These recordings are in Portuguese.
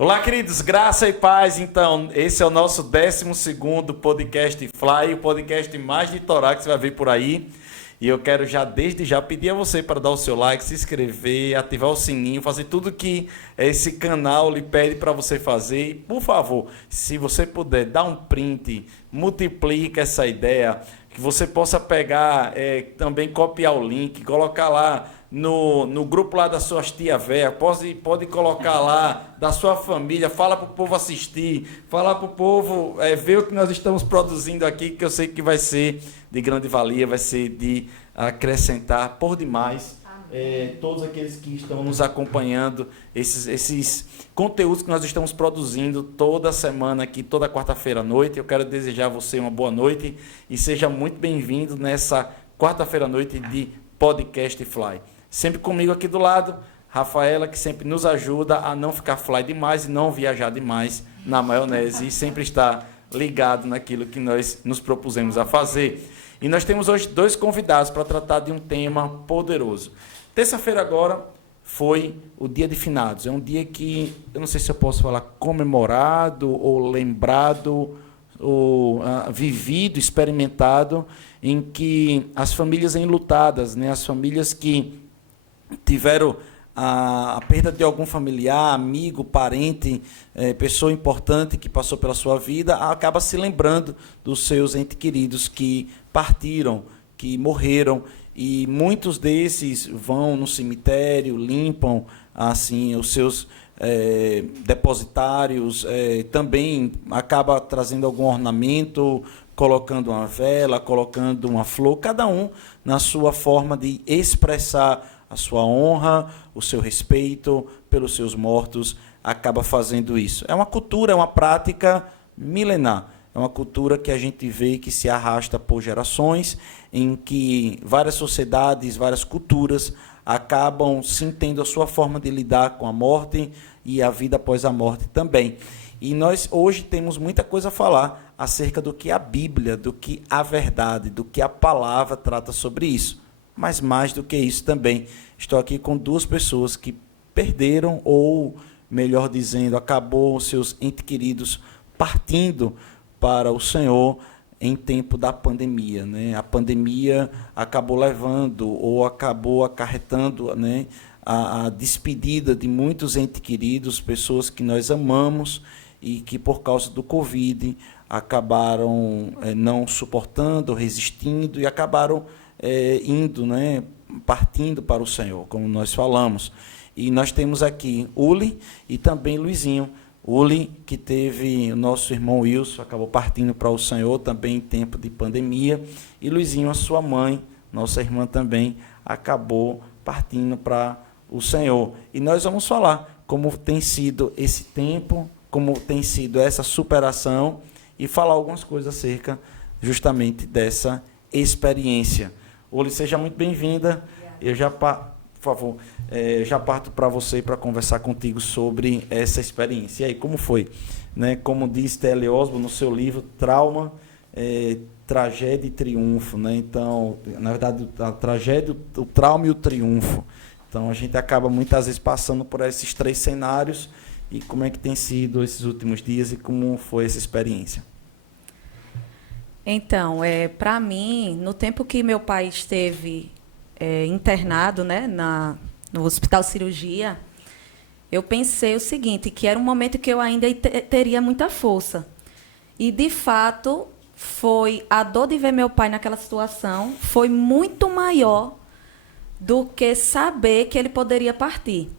Olá, queridos, graça e paz. Então, esse é o nosso 12º podcast Fly, o podcast mais litoral que você vai ver por aí. E eu quero desde já pedir a você para dar o seu like, se inscrever, ativar o sininho, fazer tudo que esse canal lhe pede para você fazer. E, por favor, se você puder, dá um print, multiplica essa ideia, que você possa pegar, também copiar o link, colocar lá no grupo lá das suas tia véia, pode colocar lá da sua família, fala para o povo assistir, fala para o povo ver o que nós estamos produzindo aqui, que eu sei que vai ser de grande valia, vai ser de acrescentar por demais todos aqueles que estão nos acompanhando, esses conteúdos que nós estamos produzindo toda semana aqui, toda quarta-feira à noite. Eu quero desejar a você uma boa noite e seja muito bem-vindo nessa quarta-feira à noite de Podcast Fly. Sempre comigo aqui do lado, Rafaela, que sempre nos ajuda a não ficar fly demais e não viajar demais na maionese e sempre estar ligado naquilo que nós nos propusemos a fazer. E nós temos hoje 2 convidados para tratar de um tema poderoso. Terça-feira agora foi o Dia de Finados. É um dia que, eu não sei se eu posso falar comemorado ou lembrado ou vivido, experimentado, em que as famílias enlutadas, né, as famílias que tiveram a perda de algum familiar, amigo, parente, pessoa importante que passou pela sua vida, acaba se lembrando dos seus entes queridos que partiram, que morreram, e muitos desses vão no cemitério, limpam assim os seus depositários, também acaba trazendo algum ornamento, colocando uma vela, colocando uma flor, cada um na sua forma de expressar a sua honra, o seu respeito pelos seus mortos, acaba fazendo isso. É uma cultura, é uma prática milenar. É uma cultura que a gente vê que se arrasta por gerações, em que várias sociedades, várias culturas acabam sim tendo a sua forma de lidar com a morte e a vida após a morte também. E nós hoje temos muita coisa a falar acerca do que a Bíblia, do que a verdade, do que a palavra trata sobre isso. Mas mais do que isso também, estou aqui com 2 pessoas que perderam, ou melhor dizendo, acabou seus entes queridos partindo para o Senhor em tempo da pandemia, né? A pandemia acabou levando ou acabou acarretando, né, a despedida de muitos entes queridos, pessoas que nós amamos e que por causa do Covid acabaram não suportando, resistindo e acabaram indo, né, partindo para o Senhor, como nós falamos. E nós temos aqui Uli e também Luizinho. Uli, que teve o nosso irmão Wilson, acabou partindo para o Senhor também em tempo de pandemia. E Luizinho, a sua mãe, nossa irmã também, acabou partindo para o Senhor. E nós vamos falar como tem sido esse tempo, como tem sido essa superação e falar algumas coisas acerca justamente dessa experiência. Uli, seja muito bem-vinda. Eu já, por favor, já parto para você para conversar contigo sobre essa experiência. E aí, como foi? Né? Como diz T.L. Osborne no seu livro Trauma, Tragédia e Triunfo. Né? Então, na verdade, a tragédia, o trauma e o triunfo. Então, a gente acaba muitas vezes passando por esses 3 cenários. E como é que tem sido esses últimos dias e como foi essa experiência? Então, para mim, no tempo que meu pai esteve internado, né, no Hospital Cirurgia, eu pensei o seguinte, que era um momento que eu ainda teria muita força. E, de fato, foi a dor de ver meu pai naquela situação foi muito maior do que saber que ele poderia partir.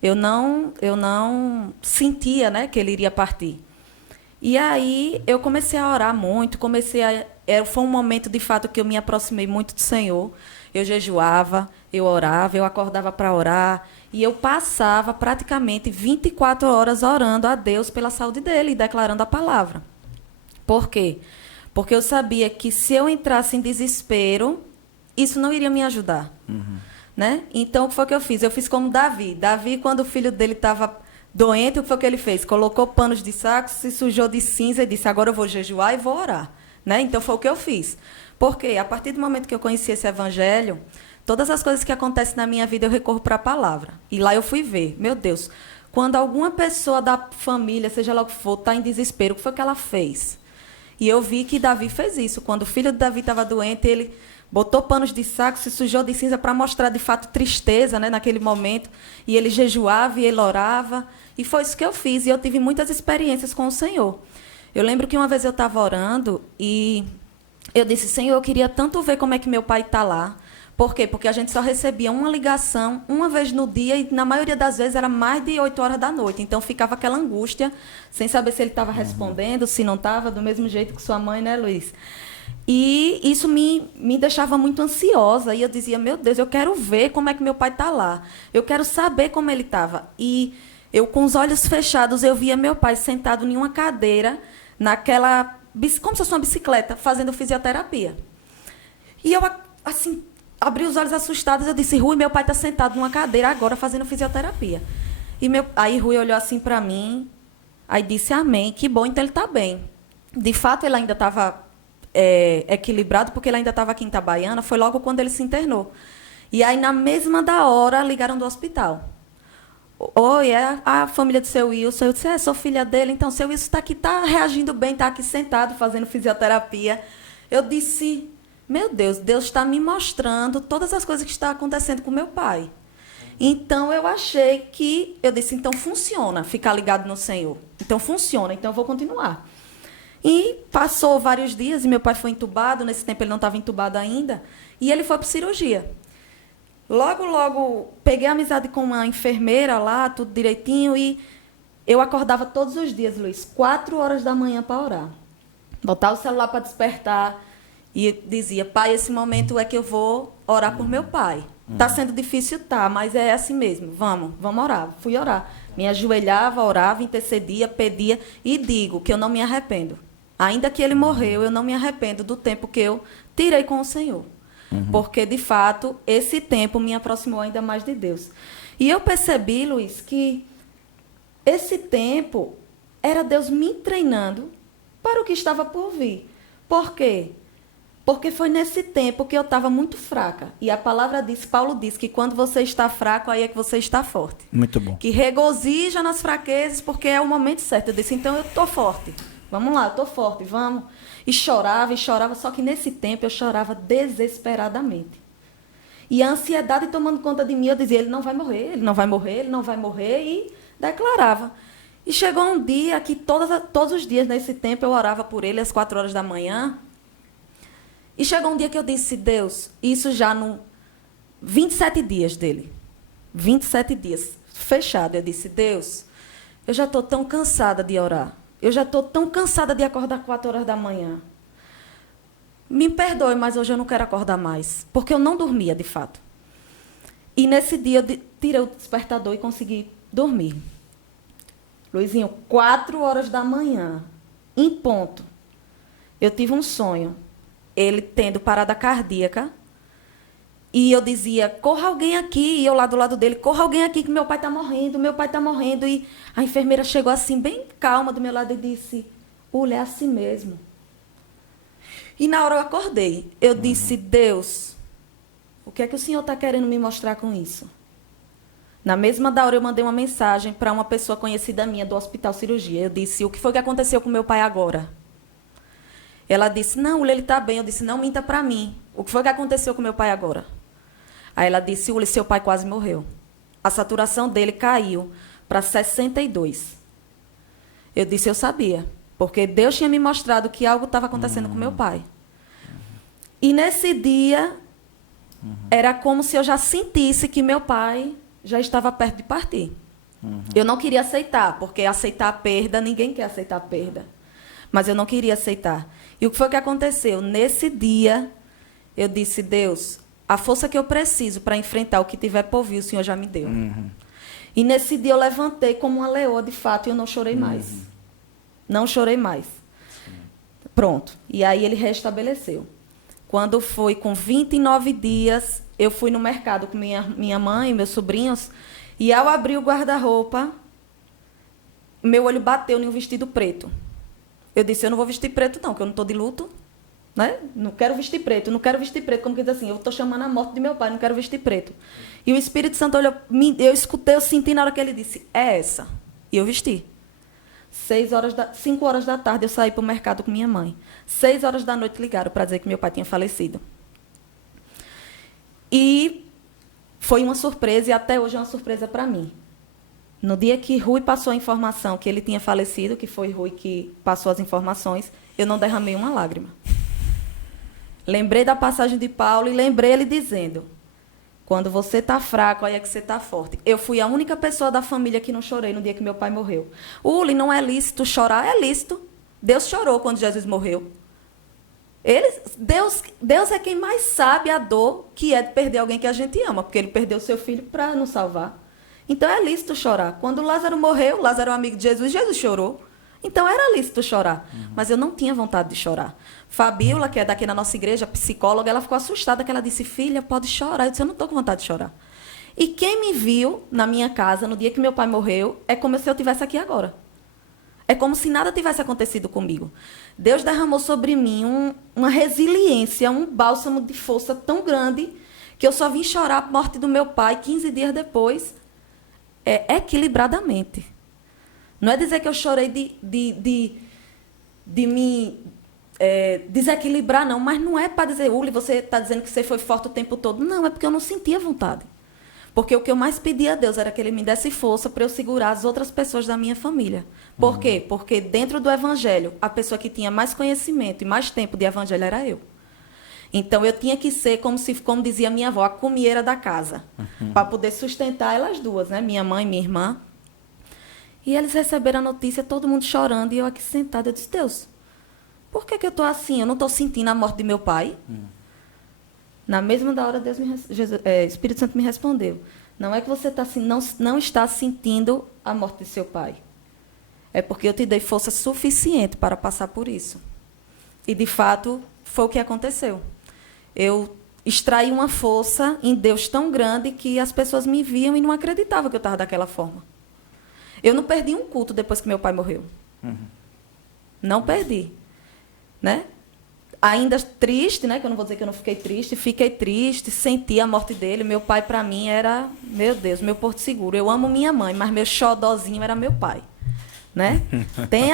Eu não sentia, né, que ele iria partir. E aí eu comecei a orar muito, foi um momento, de fato, que eu me aproximei muito do Senhor. Eu jejuava, eu orava, eu acordava para orar, e eu passava praticamente 24 horas orando a Deus pela saúde dele e declarando a palavra. Por quê? Porque eu sabia que se eu entrasse em desespero, isso não iria me ajudar. Uhum. Né? Então, o que foi que eu fiz? Eu fiz como Davi. Davi, quando o filho dele estava doente, o que foi que ele fez? Colocou panos de saco, se sujou de cinza e disse, agora eu vou jejuar e vou orar. Né? Então, foi o que eu fiz. Porque, a partir do momento que eu conheci esse evangelho, todas as coisas que acontecem na minha vida, eu recorro para a palavra. E lá eu fui ver, meu Deus, quando alguma pessoa da família, seja lá o que for, está em desespero, o que foi que ela fez? E eu vi que Davi fez isso. Quando o filho de Davi estava doente, ele botou panos de saco, se sujou de cinza para mostrar, de fato, tristeza, né, naquele momento. E ele jejuava e ele orava. E foi isso que eu fiz. E eu tive muitas experiências com o Senhor. Eu lembro que uma vez eu estava orando e eu disse, Senhor, eu queria tanto ver como é que meu pai está lá. Por quê? Porque a gente só recebia uma ligação uma vez no dia e, na maioria das vezes, era mais de 8 horas da noite. Então, ficava aquela angústia, sem saber se ele estava respondendo, se não estava, do mesmo jeito que sua mãe, né, Luiz? E isso me deixava muito ansiosa. E eu dizia, meu Deus, eu quero ver como é que meu pai está lá. Eu quero saber como ele estava. E eu, com os olhos fechados, eu via meu pai sentado em uma cadeira, naquela, como se fosse uma bicicleta, fazendo fisioterapia. E eu, assim, abri os olhos assustados, eu disse, Rui, meu pai está sentado numa cadeira agora fazendo fisioterapia. Aí Rui olhou assim para mim, aí disse, amém, que bom, então ele está bem. De fato, ele ainda estava equilibrado, porque ele ainda estava aqui em Itabaiana, foi logo quando ele se internou. E aí, na mesma da hora, ligaram do hospital. Oi, é a família do seu Wilson. Eu disse, sou filha dele, então seu Wilson está aqui, está reagindo bem, está aqui sentado fazendo fisioterapia. Eu disse, meu Deus, Deus está me mostrando todas as coisas que estão acontecendo com meu pai. Então, eu disse, então funciona ficar ligado no Senhor. Então, funciona, então eu vou continuar. E passou vários dias e meu pai foi entubado, nesse tempo ele não estava entubado ainda, e ele foi para cirurgia. Logo, peguei amizade com uma enfermeira lá, tudo direitinho, e eu acordava todos os dias, Luiz, 4 horas da manhã para orar. Botava o celular para despertar e dizia, pai, esse momento é que eu vou orar por meu pai. Está sendo difícil, tá, mas é assim mesmo, vamos orar. Fui orar. Me ajoelhava, orava, intercedia, pedia e digo que eu não me arrependo. Ainda que ele morreu, eu não me arrependo do tempo que eu tirei com o Senhor. Porque, de fato, esse tempo me aproximou ainda mais de Deus. E eu percebi, Luiz, que esse tempo era Deus me treinando para o que estava por vir. Por quê? Porque foi nesse tempo que eu estava muito fraca. E a palavra diz, Paulo diz que quando você está fraco, aí é que você está forte. Muito bom. Que regozija nas fraquezas, porque é o momento certo. Eu disse, então eu estou forte. Vamos lá, eu estou forte, vamos. E chorava, só que nesse tempo eu chorava desesperadamente. E a ansiedade tomando conta de mim, eu dizia, ele não vai morrer, ele não vai morrer, ele não vai morrer, e declarava. E chegou um dia que todos os dias nesse tempo eu orava por ele às 4 horas da manhã. E chegou um dia que eu disse, Deus, isso já no 27 dias dele. 27 dias, fechado. Eu disse, Deus, eu já estou tão cansada de orar. Eu já estou tão cansada de acordar 4 horas da manhã. Me perdoe, mas hoje eu não quero acordar mais. Porque eu não dormia, de fato. E nesse dia eu tirei o despertador e consegui dormir. Luizinho, 4 horas da manhã, em ponto, eu tive um sonho. Ele tendo parada cardíaca. E eu dizia, corra alguém aqui. E eu lá do lado dele, corra alguém aqui que meu pai está morrendo, meu pai está morrendo. E a enfermeira chegou assim, bem calma do meu lado e disse, Ula, é assim mesmo. E na hora eu acordei. Eu disse, Deus, o que é que o Senhor está querendo me mostrar com isso? Na mesma da hora eu mandei uma mensagem para uma pessoa conhecida minha do Hospital Cirurgia. Eu disse, o que foi que aconteceu com meu pai agora? Ela disse, não, Ula, ele está bem. Eu disse, não minta para mim. O que foi que aconteceu com meu pai agora? Aí ela disse, Ula, seu pai quase morreu. A saturação dele caiu para 62. Eu disse, eu sabia. Porque Deus tinha me mostrado que algo estava acontecendo com meu pai. E nesse dia, era como se eu já sentisse que meu pai já estava perto de partir. Eu não queria aceitar, porque aceitar a perda, ninguém quer aceitar a perda. Mas eu não queria aceitar. E o que foi que aconteceu? Nesse dia, eu disse, Deus, a força que eu preciso para enfrentar o que tiver por vir, o Senhor já me deu. E nesse dia eu levantei como uma leoa, de fato, e eu não chorei mais. Não chorei mais. Pronto. E aí ele restabeleceu. Quando foi com 29 dias, eu fui no mercado com minha mãe e meus sobrinhos, e ao abrir o guarda-roupa, meu olho bateu em um vestido preto. Eu disse, eu não vou vestir preto não, porque eu não estou de luto. né? Não quero vestir preto, não quero vestir preto. Como que diz assim, eu estou chamando a morte de meu pai, não quero vestir preto. E o Espírito Santo olhou, eu escutei, eu senti na hora que ele disse, é essa. E eu vesti. 5 horas da tarde eu saí para o mercado com minha mãe. 6 horas da noite ligaram para dizer que meu pai tinha falecido. E foi uma surpresa, e até hoje é uma surpresa para mim. No dia que Rui passou a informação que ele tinha falecido, que foi Rui que passou as informações, eu não derramei uma lágrima. Lembrei da passagem de Paulo e lembrei ele dizendo, quando você está fraco, aí é que você está forte. Eu fui a única pessoa da família que não chorei no dia que meu pai morreu. Uli, não é lícito chorar? É lícito. Deus chorou quando Jesus morreu. Deus é quem mais sabe a dor que é de perder alguém que a gente ama, porque ele perdeu seu filho para nos salvar. Então é lícito chorar. Quando Lázaro morreu, Lázaro é um amigo de Jesus, Jesus chorou. Então era lícito chorar. Mas eu não tinha vontade de chorar. Fabíola, que é daqui na nossa igreja, psicóloga, ela ficou assustada, que ela disse, filha, pode chorar. Eu disse, eu não estou com vontade de chorar. E quem me viu na minha casa, no dia que meu pai morreu, é como se eu estivesse aqui agora. É como se nada tivesse acontecido comigo. Deus derramou sobre mim uma resiliência, um bálsamo de força tão grande, que eu só vim chorar a morte do meu pai 15 dias depois, equilibradamente. Não é dizer que eu chorei de me desequilibrar, não. Mas não é para dizer, Uli, você está dizendo que você foi forte o tempo todo. Não, é porque eu não sentia vontade. Porque o que eu mais pedia a Deus era que Ele me desse força para eu segurar as outras pessoas da minha família. Por quê? Porque dentro do Evangelho, a pessoa que tinha mais conhecimento e mais tempo de Evangelho era eu. Então, eu tinha que ser, como dizia minha avó, a comieira da casa. Para poder sustentar elas duas, né? Minha mãe e minha irmã. E eles receberam a notícia, todo mundo chorando, e eu aqui sentada. Eu disse, Deus, por que eu estou assim? Eu não estou sentindo a morte de meu pai? Na mesma da hora, Espírito Santo me respondeu. Não é que você não está sentindo a morte de seu pai. É porque eu te dei força suficiente para passar por isso. E, de fato, foi o que aconteceu. Eu extraí uma força em Deus tão grande que as pessoas me viam e não acreditavam que eu estava daquela forma. Eu não perdi um culto depois que meu pai morreu. Não perdi. Né? Ainda triste, né? Que eu não vou dizer que eu não fiquei triste, senti a morte dele. Meu pai, para mim, era, meu Deus, meu porto seguro. Eu amo minha mãe, mas meu xodózinho era meu pai. Né?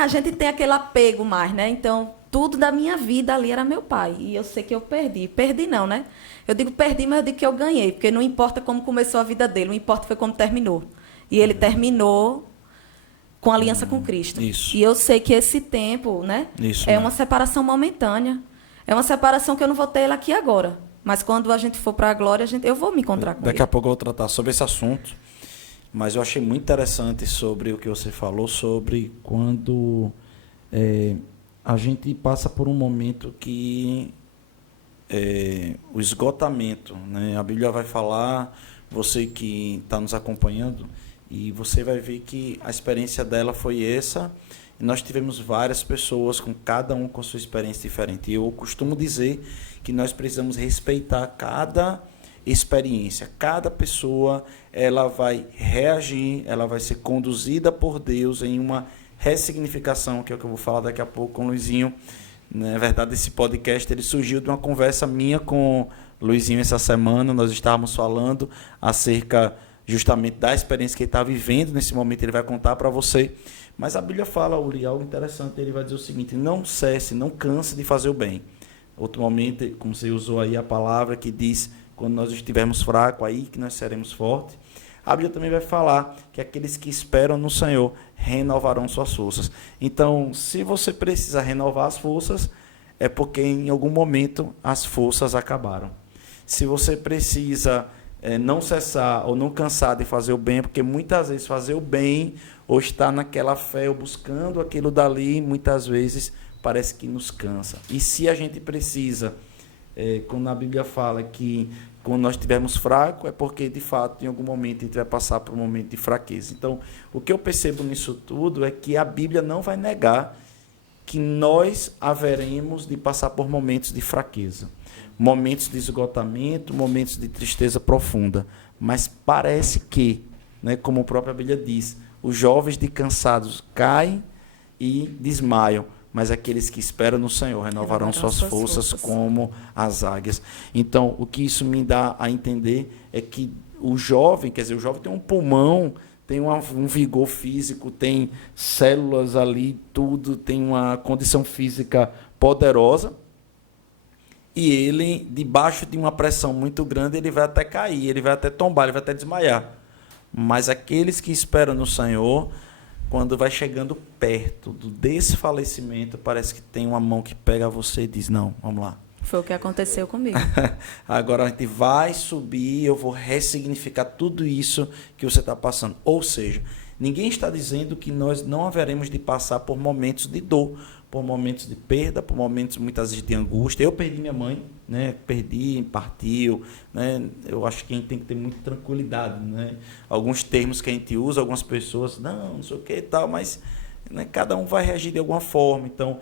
A gente tem aquele apego mais, né? Então, tudo da minha vida ali era meu pai. E eu sei que eu perdi. Perdi não, né? Eu digo perdi, mas eu digo que eu ganhei. Porque não importa como começou a vida dele, o importa foi como terminou. E ele terminou com aliança com Cristo. Isso. E eu sei que esse tempo, né? Isso, uma separação momentânea. É uma separação que eu não vou ter ela aqui agora. Mas quando a gente for para a glória, eu vou me encontrar com ele. Daqui a pouco eu vou tratar sobre esse assunto. Mas eu achei muito interessante sobre o que você falou, sobre quando a gente passa por um momento que o esgotamento, né? A Bíblia vai falar, você que está nos acompanhando, e você vai ver que a experiência dela foi essa. E nós tivemos várias pessoas, cada um com a sua experiência diferente. E eu costumo dizer que nós precisamos respeitar cada experiência. Cada pessoa, ela vai reagir, ela vai ser conduzida por Deus em uma ressignificação, que é o que eu vou falar daqui a pouco com o Luizinho. Na verdade, esse podcast ele surgiu de uma conversa minha com o Luizinho essa semana. Nós estávamos falando acerca justamente da experiência que ele está vivendo nesse momento. Ele vai contar para você. Mas a Bíblia fala, Uri, algo interessante. Ele vai dizer o seguinte: não cesse, não canse de fazer o bem. Outro momento, como você usou aí a palavra que diz, quando nós estivermos fracos, aí que nós seremos fortes. A Bíblia também vai falar que aqueles que esperam no Senhor renovarão suas forças. Então, se você precisa renovar as forças, é porque em algum momento as forças acabaram. Se você precisa não cessar ou não cansar de fazer o bem, é porque muitas vezes fazer o bem ou estar naquela fé ou buscando aquilo dali, muitas vezes parece que nos cansa. E se a gente precisa, quando a Bíblia fala que quando nós estivermos fracos, é porque, de fato, em algum momento a gente vai passar por um momento de fraqueza. Então, o que eu percebo nisso tudo é que a Bíblia não vai negar que nós haveremos de passar por momentos de fraqueza, momentos de esgotamento, momentos de tristeza profunda. Mas parece que, né, como a própria Bíblia diz, os jovens de cansados caem e desmaiam, mas aqueles que esperam no Senhor renovarão suas forças como as águias. Então, o que isso me dá a entender é que o jovem, quer dizer, o jovem tem um pulmão, tem um vigor físico, tem células ali, tudo, tem uma condição física poderosa, e ele, debaixo de uma pressão muito grande, ele vai até cair, ele vai até tombar, ele vai até desmaiar. Mas aqueles que esperam no Senhor, quando vai chegando perto do desfalecimento, parece que tem uma mão que pega você e diz, não, vamos lá. Foi o que aconteceu comigo. Agora a gente vai subir, eu vou ressignificar tudo isso que você está passando. Ou seja, ninguém está dizendo que nós não haveremos de passar por momentos de dor, por momentos de perda, por momentos muitas vezes de angústia. Eu perdi minha mãe, né? Perdi, partiu, né? Eu acho que a gente tem que ter muita tranquilidade, né? Alguns termos que a gente usa, algumas pessoas, não sei o que e tal, mas né, cada um vai reagir de alguma forma. Então,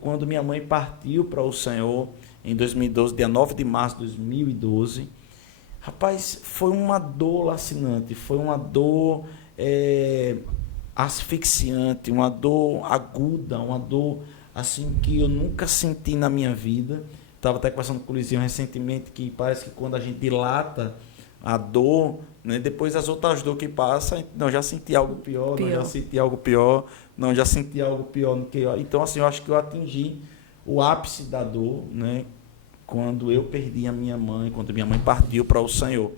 quando minha mãe partiu para o Senhor, em 2012, dia 9 de março de 2012, rapaz, foi uma dor lacinante, foi uma dor asfixiante, uma dor aguda, uma dor assim que eu nunca senti na minha vida. Estava até conversando com o Luizinho recentemente que parece que quando a gente dilata a dor, né, depois as outras dores que passam, não, já senti algo pior, não, já senti algo pior, não, já senti algo pior do que eu. Então, assim, eu acho que eu atingi o ápice da dor, né, quando eu perdi a minha mãe, quando minha mãe partiu para o Senhor.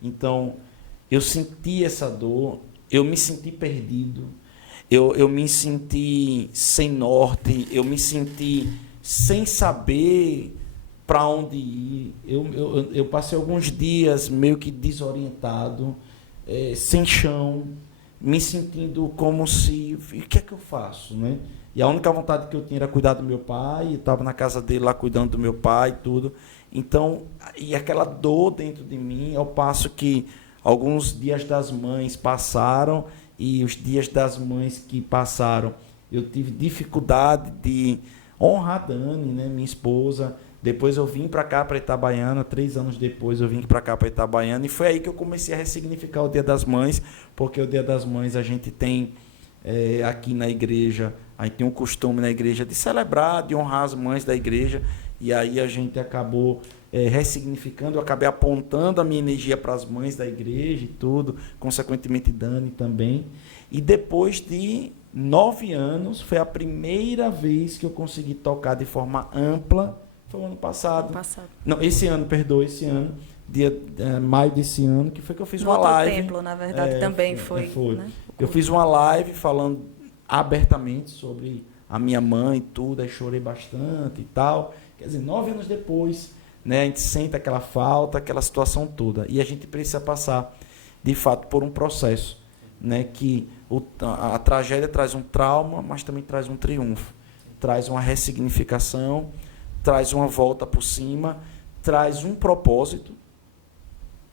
Então, eu senti essa dor, eu me senti perdido, eu me senti sem norte, eu me senti sem saber para onde ir. Eu passei alguns dias meio que desorientado, sem chão, me sentindo como se... O que é que eu faço, né? E a única vontade que eu tinha era cuidar do meu pai, estava na casa dele lá cuidando do meu pai e tudo. Então, e aquela dor dentro de mim, ao passo que alguns dias das mães passaram, e os dias das mães que passaram, eu tive dificuldade de honrar a Dani, né, minha esposa. Depois eu vim para cá, para Itabaiana, 3 anos depois eu vim para cá, para Itabaiana, e foi aí que eu comecei a ressignificar o Dia das Mães, porque o Dia das Mães a gente tem aqui na igreja, a gente tem um costume na igreja de celebrar, de honrar as mães da igreja, e aí a gente acabou ressignificando, eu acabei apontando a minha energia para as mães da igreja e tudo, consequentemente Dani também, e depois de 9 anos, foi a primeira vez que eu consegui tocar de forma ampla. Foi o ano passado. Não, esse ano, maio desse ano, que foi que eu fiz uma live. No templo, na verdade, também foi. Né? Eu fiz uma live falando abertamente sobre a minha mãe e tudo, aí chorei bastante e tal. Quer dizer, 9 anos depois, né, a gente sente aquela falta, aquela situação toda. E a gente precisa passar, de fato, por um processo, né, que a tragédia traz um trauma, mas também traz um triunfo. Traz uma ressignificação, traz uma volta por cima, traz um propósito,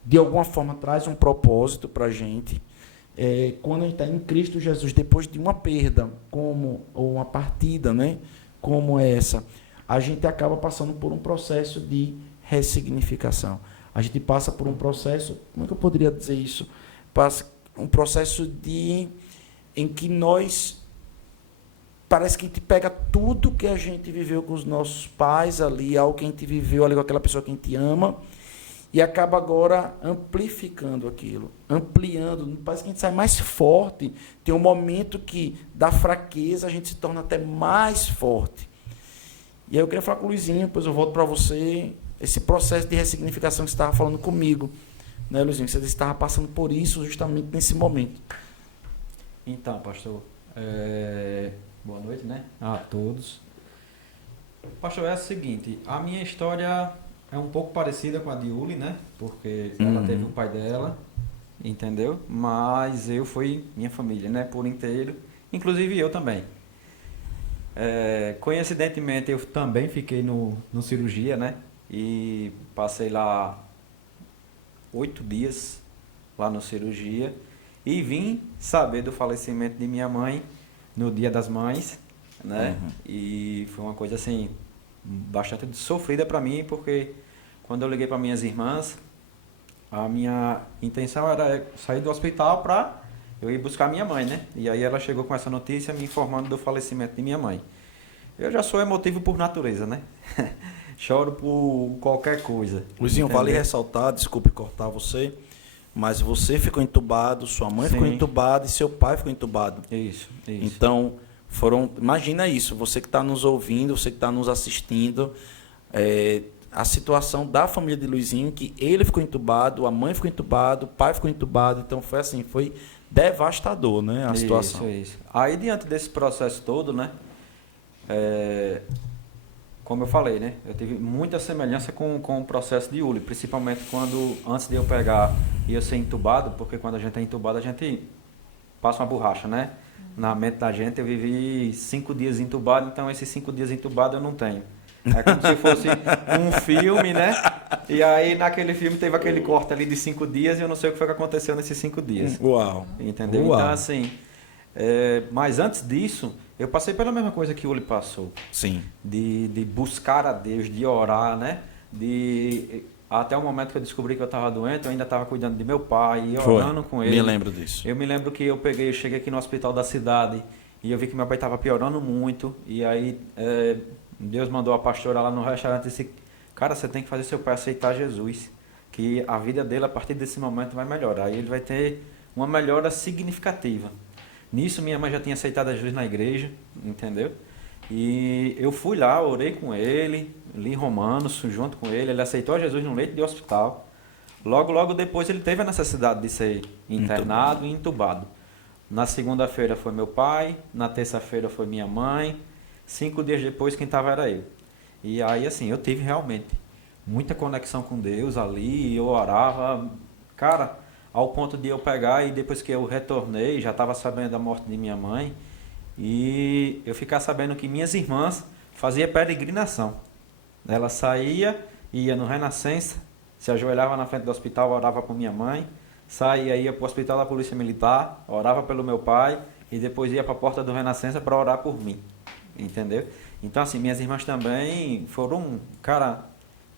de alguma forma traz um propósito para a gente. Quando a gente está em Cristo Jesus, depois de uma perda, ou uma partida, né, como essa, a gente acaba passando por um processo de ressignificação. A gente passa por um processo, como é que eu poderia dizer isso? Passa um processo em que nós... Parece que a gente pega tudo que a gente viveu com os nossos pais ali, algo que a gente viveu ali com aquela pessoa que a gente ama, e acaba agora amplificando aquilo, ampliando. Parece que a gente sai mais forte. Tem um momento que, da fraqueza, a gente se torna até mais forte. E aí eu queria falar com o Luizinho, depois eu volto para você, esse processo de ressignificação que você estava falando comigo. Né, Luizinho? Você estava passando por isso justamente nesse momento. Então, pastor... Boa noite, né, a todos. Pastor, é o seguinte, a minha história é um pouco parecida com a de Uli, né, porque ela teve o pai dela, entendeu? Mas eu fui minha família, né, por inteiro, inclusive eu também. Coincidentemente, eu também fiquei no cirurgia, né, e passei lá 8 dias lá no cirurgia e vim saber do falecimento de minha mãe no Dia das Mães, né? E foi uma coisa assim bastante sofrida para mim, porque quando eu liguei para minhas irmãs, a minha intenção era sair do hospital para eu ir buscar minha mãe, né? E aí ela chegou com essa notícia me informando do falecimento de minha mãe. Eu já sou emotivo por natureza, né? Choro por qualquer coisa. Luizinho, entendeu? vale ressaltar, desculpe cortar você, mas você ficou entubado, sua mãe ficou Sim. entubada e seu pai ficou entubado. Isso. Então, imagina isso, você que está nos ouvindo, você que está nos assistindo, a situação da família de Luizinho, que ele ficou entubado, a mãe ficou entubada, o pai ficou entubado, então foi assim, foi devastador, né, a situação. Isso. Aí, diante desse processo todo, né, como eu falei, né, eu tive muita semelhança com o processo de Uli, principalmente quando, antes de eu pegar e eu ser entubado, porque quando a gente é entubado, a gente passa uma borracha, né? Na mente da gente, eu vivi 5 dias entubado, então esses 5 dias entubado eu não tenho. É como se fosse um filme, né? E aí naquele filme teve aquele corte ali de 5 dias e eu não sei o que foi que aconteceu nesses 5 dias. Uau! Entendeu? Uau. Então, assim, mas antes disso, eu passei pela mesma coisa que o Uli passou. Sim. De buscar a Deus, de orar, né? Até o momento que eu descobri que eu estava doente, eu ainda estava cuidando de meu pai e orando com ele. Me lembro disso. Eu me lembro que eu cheguei aqui no hospital da cidade e eu vi que meu pai estava piorando muito. E aí Deus mandou a pastora lá no restaurante e disse: cara, você tem que fazer seu pai aceitar Jesus, que a vida dele a partir desse momento vai melhorar. Aí ele vai ter uma melhora significativa. Nisso minha mãe já tinha aceitado a Jesus na igreja, entendeu? E eu fui lá, orei com ele, li Romanos junto com ele, ele aceitou a Jesus no leito de hospital. Logo depois ele teve a necessidade de ser internado e entubado. Na segunda-feira foi meu pai, na terça-feira foi minha mãe, 5 dias depois quem estava era eu. E aí assim, eu tive realmente muita conexão com Deus ali, eu orava, cara, ao ponto de eu pegar e depois que eu retornei, já estava sabendo da morte de minha mãe, e eu ficar sabendo que minhas irmãs faziam peregrinação. Ela saía, ia no Renascença, se ajoelhava na frente do hospital, orava por minha mãe, saía, ia para o hospital da Polícia Militar, orava pelo meu pai, e depois ia para a porta do Renascença para orar por mim. Entendeu? Então, assim, minhas irmãs também foram, cara,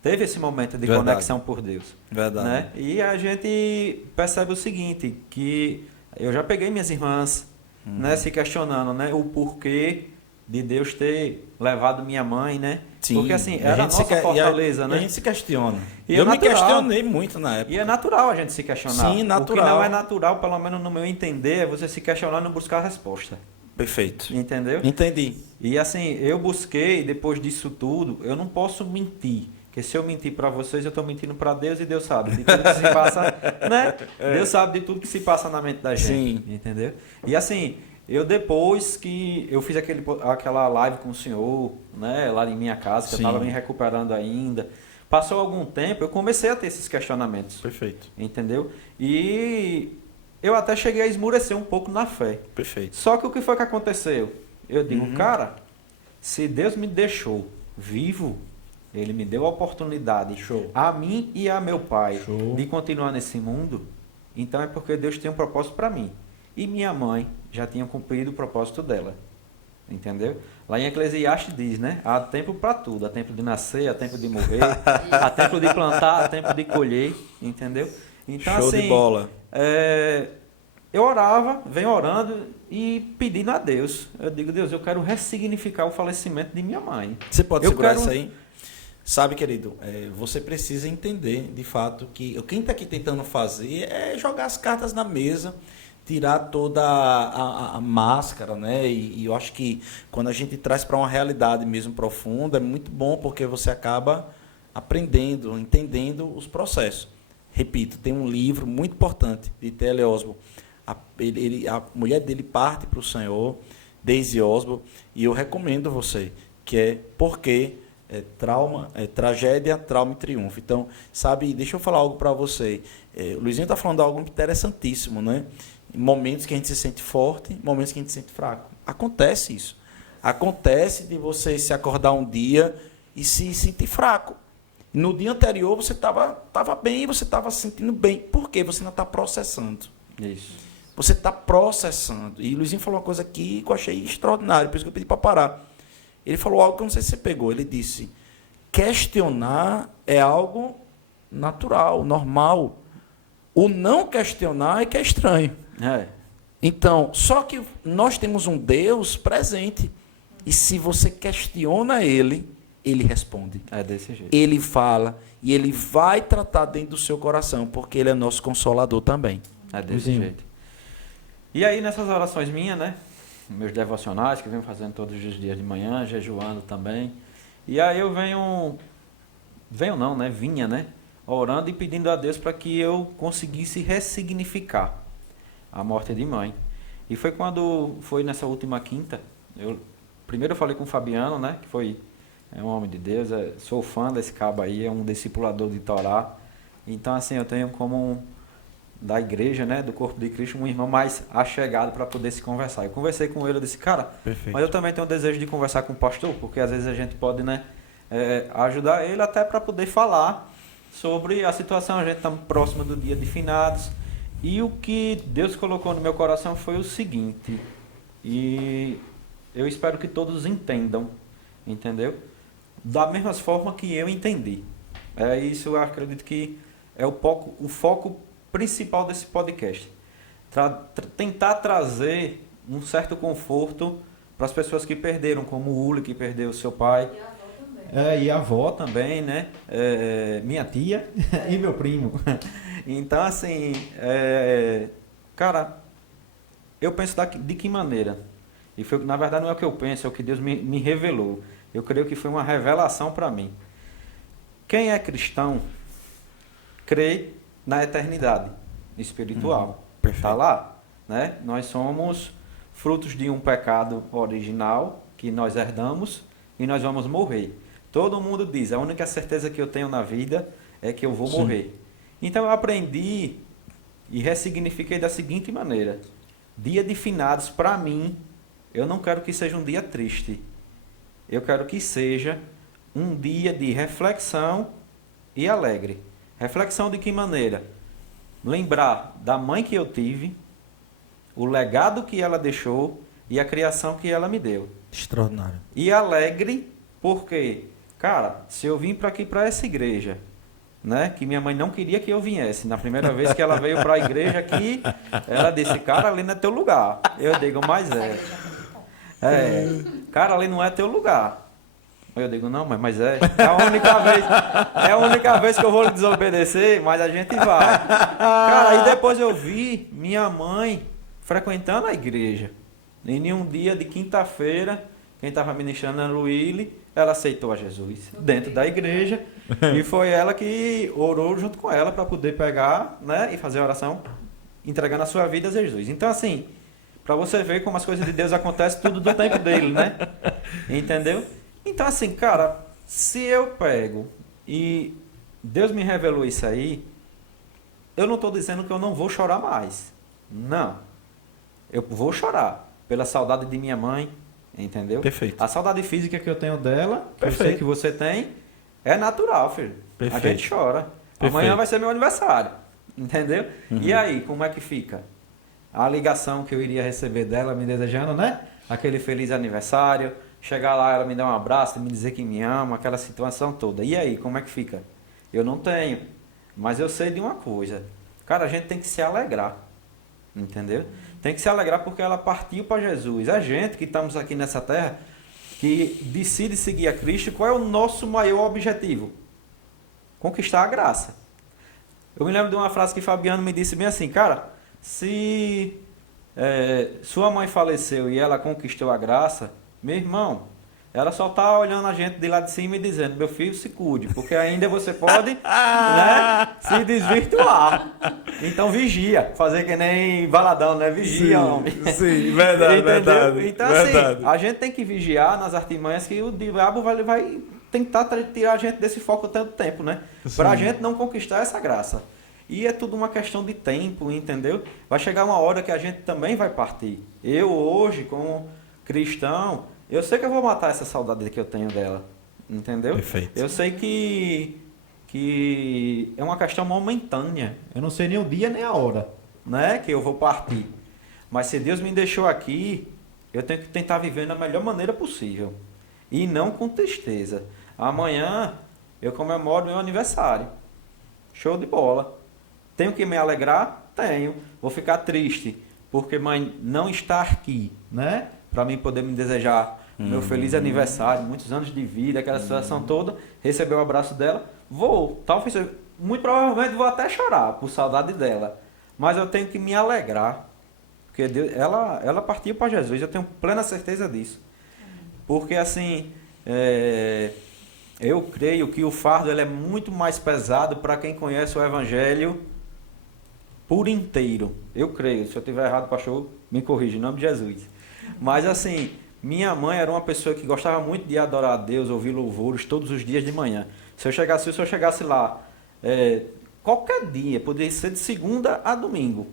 teve esse momento de Verdade. conexão por Deus. Verdade. Né? E a gente percebe o seguinte, que eu já peguei minhas irmãs, né, se questionando, né, o porquê de Deus ter levado minha mãe, né? Sim. Porque assim, era a nossa fortaleza, e né? a gente se questiona. E é eu me natural. questionei muito na época. E é natural a gente se questionar. Sim, natural. O que não é natural, pelo menos no meu entender, é você se questionar e não buscar a resposta. Perfeito. Entendeu? Entendi. E assim, eu busquei, depois disso tudo, eu não posso mentir. Porque se eu mentir para vocês, eu estou mentindo para Deus e Deus sabe de tudo que se passa, né? Deus sabe de tudo que se passa na mente da gente. Sim. Entendeu? E assim, eu depois que eu fiz aquela live com o senhor, né? Lá em minha casa, que Sim. eu estava me recuperando ainda. Passou algum tempo, eu comecei a ter esses questionamentos. Perfeito. Entendeu? E eu até cheguei a esmurecer um pouco na fé. Perfeito. Só que o que foi que aconteceu? Eu digo, cara, se Deus me deixou vivo, Ele me deu a oportunidade, Show. a mim e a meu pai, Show. de continuar nesse mundo, então é porque Deus tem um propósito para mim. E minha mãe já tinha cumprido o propósito dela. Entendeu? Lá em Eclesiastes diz, né? Há tempo para tudo. Há tempo de nascer, há tempo de morrer, há tempo de plantar, há tempo de colher. Entendeu? Então, Show assim, de bola. eu orava, venho orando e pedindo a Deus. Eu digo, Deus, eu quero ressignificar o falecimento de minha mãe. Você pode Eu segurar quero- isso aí? Sabe, querido, você precisa entender, de fato, que quem está aqui tentando fazer é jogar as cartas na mesa, tirar toda a máscara, né? E eu acho que quando a gente traz para uma realidade mesmo profunda, é muito bom porque você acaba aprendendo, entendendo os processos. Repito, tem um livro muito importante de T.L. Osborne. A mulher dele parte para o Senhor, Daisy Osborne, e eu recomendo você, que é Porque Tragédia, Trauma e Triunfo. Então, sabe, deixa eu falar algo para você. O Luizinho está falando algo interessantíssimo, né? Momentos que a gente se sente forte, momentos que a gente se sente fraco. Acontece isso. Acontece de você se acordar um dia e se sentir fraco. No dia anterior você estava bem, você estava se sentindo bem. Por quê? Você não está processando. Isso. Você está processando. E o Luizinho falou uma coisa aqui que eu achei extraordinária, por isso que eu pedi para parar. Ele falou algo que eu não sei se você pegou. Ele disse, questionar é algo natural, normal. O não questionar é que é estranho. Então, só que nós temos um Deus presente. E se você questiona ele, ele responde. É desse jeito. Ele fala e ele vai tratar dentro do seu coração, porque ele é nosso consolador também. É desse jeito. E aí, nessas orações minhas, né? Meus devocionais, que eu venho fazendo todos os dias de manhã, jejuando também. E aí eu vinha, né? Orando e pedindo a Deus para que eu conseguisse ressignificar a morte de mãe. E foi nessa última quinta, primeiro eu falei com o Fabiano, né? Que é um homem de Deus, sou fã desse cabo aí, é um discipulador de Torá. Então, assim, eu tenho como da igreja, né, do corpo de Cristo, um irmão mais achegado para poder se conversar. Eu conversei com ele, eu disse, cara, Perfeito. Mas eu também tenho o desejo de conversar com o pastor, porque às vezes a gente pode, né, ajudar ele até para poder falar sobre a situação. A gente está próximo do dia de finados, e o que Deus colocou no meu coração foi o seguinte, e eu espero que todos entendam, entendeu? Da mesma forma que eu entendi. Isso eu acredito que é o foco principal desse podcast. Tentar trazer um certo conforto para as pessoas que perderam, como o Uli, que perdeu seu pai. E a avó também, né? Minha tia e meu primo. Então, assim, cara, eu penso de que maneira? E na verdade não é o que eu penso, é o que Deus me revelou. Eu creio que foi uma revelação para mim. Quem é cristão crê na eternidade espiritual. Está lá, né? Nós somos frutos de um pecado original que nós herdamos e nós vamos morrer. Todo mundo diz, a única certeza que eu tenho na vida é que eu vou morrer. Então eu aprendi e ressignifiquei da seguinte maneira. Dia de finados, para mim, eu não quero que seja um dia triste. Eu quero que seja um dia de reflexão e alegre. Reflexão de que maneira? Lembrar da mãe que eu tive, o legado que ela deixou e a criação que ela me deu. Extraordinário. E alegre porque, cara, se eu vim para aqui, para essa igreja, né, que minha mãe não queria que eu viesse. Na primeira vez que ela veio para a igreja aqui, ela disse, cara, ali não é teu lugar. Eu digo, mas cara, ali não é teu lugar. Eu digo, não, mas é a única vez que eu vou lhe desobedecer, mas a gente vai. Cara, aí depois eu vi minha mãe frequentando a igreja. Em um dia de quinta-feira, quem estava ministrando era o Willy, ela aceitou a Jesus dentro da igreja, e foi ela que orou junto com ela para poder pegar, né, e fazer a oração, entregando a sua vida a Jesus. Então, assim, para você ver como as coisas de Deus acontecem, tudo do tempo dele, né? Entendeu? Então, assim, cara, se eu pego e Deus me revelou isso aí, eu não estou dizendo que eu não vou chorar mais. Não. Eu vou chorar pela saudade de minha mãe, entendeu? Perfeito. A saudade física que eu tenho dela, que eu sei Perfeito. que você tem, é natural, filho. Perfeito. A gente chora. Perfeito. Amanhã vai ser meu aniversário, entendeu? Uhum. E aí, como é que fica? A ligação que eu iria receber dela me desejando, né? Aquele feliz aniversário. Chegar lá, ela me dar um abraço, me dizer que me ama, aquela situação toda. E aí, como é que fica? Eu não tenho. Mas eu sei de uma coisa. Cara, a gente tem que se alegrar. Entendeu? Tem que se alegrar porque ela partiu para Jesus. A gente que estamos aqui nessa terra, que decide seguir a Cristo, qual é o nosso maior objetivo? Conquistar a graça. Eu me lembro de uma frase que Fabiano me disse bem assim, cara, se sua mãe faleceu e ela conquistou a graça, meu irmão, ela só está olhando a gente de lá de cima e dizendo, meu filho, se cuide, porque ainda você pode, né, se desvirtuar. Então vigia, fazer que nem Valadão, né? Vigia, homem. Sim, verdade, verdade. Então, verdade. assim, a gente tem que vigiar nas artimanhas que o diabo vai tentar tirar a gente desse foco tanto tempo, né? Pra gente não conquistar essa graça. E é tudo uma questão de tempo, entendeu? Vai chegar uma hora que a gente também vai partir. Eu hoje, como cristão, eu sei que eu vou matar essa saudade que eu tenho dela, entendeu? Perfeito. Eu sei que é uma questão momentânea. Eu não sei nem o dia nem a hora, né, que eu vou partir. Mas se Deus me deixou aqui, eu tenho que tentar viver da melhor maneira possível. E não com tristeza. Amanhã eu comemoro meu aniversário. Show de bola. Tenho que me alegrar? Tenho. Vou ficar triste porque mãe não está aqui, né? Para mim poder me desejar meu feliz aniversário, muitos anos de vida, aquela situação toda, receber o abraço dela, talvez, muito provavelmente vou até chorar por saudade dela, mas eu tenho que me alegrar, porque Deus, ela partiu para Jesus, eu tenho plena certeza disso. Porque assim, eu creio que o fardo ele é muito mais pesado para quem conhece o Evangelho por inteiro. Eu creio, se eu estiver errado, pastor, me corrija, em nome de Jesus. Mas assim, minha mãe era uma pessoa que gostava muito de adorar a Deus, ouvir louvores todos os dias de manhã. Se eu chegasse lá, qualquer dia, poderia ser de segunda a domingo.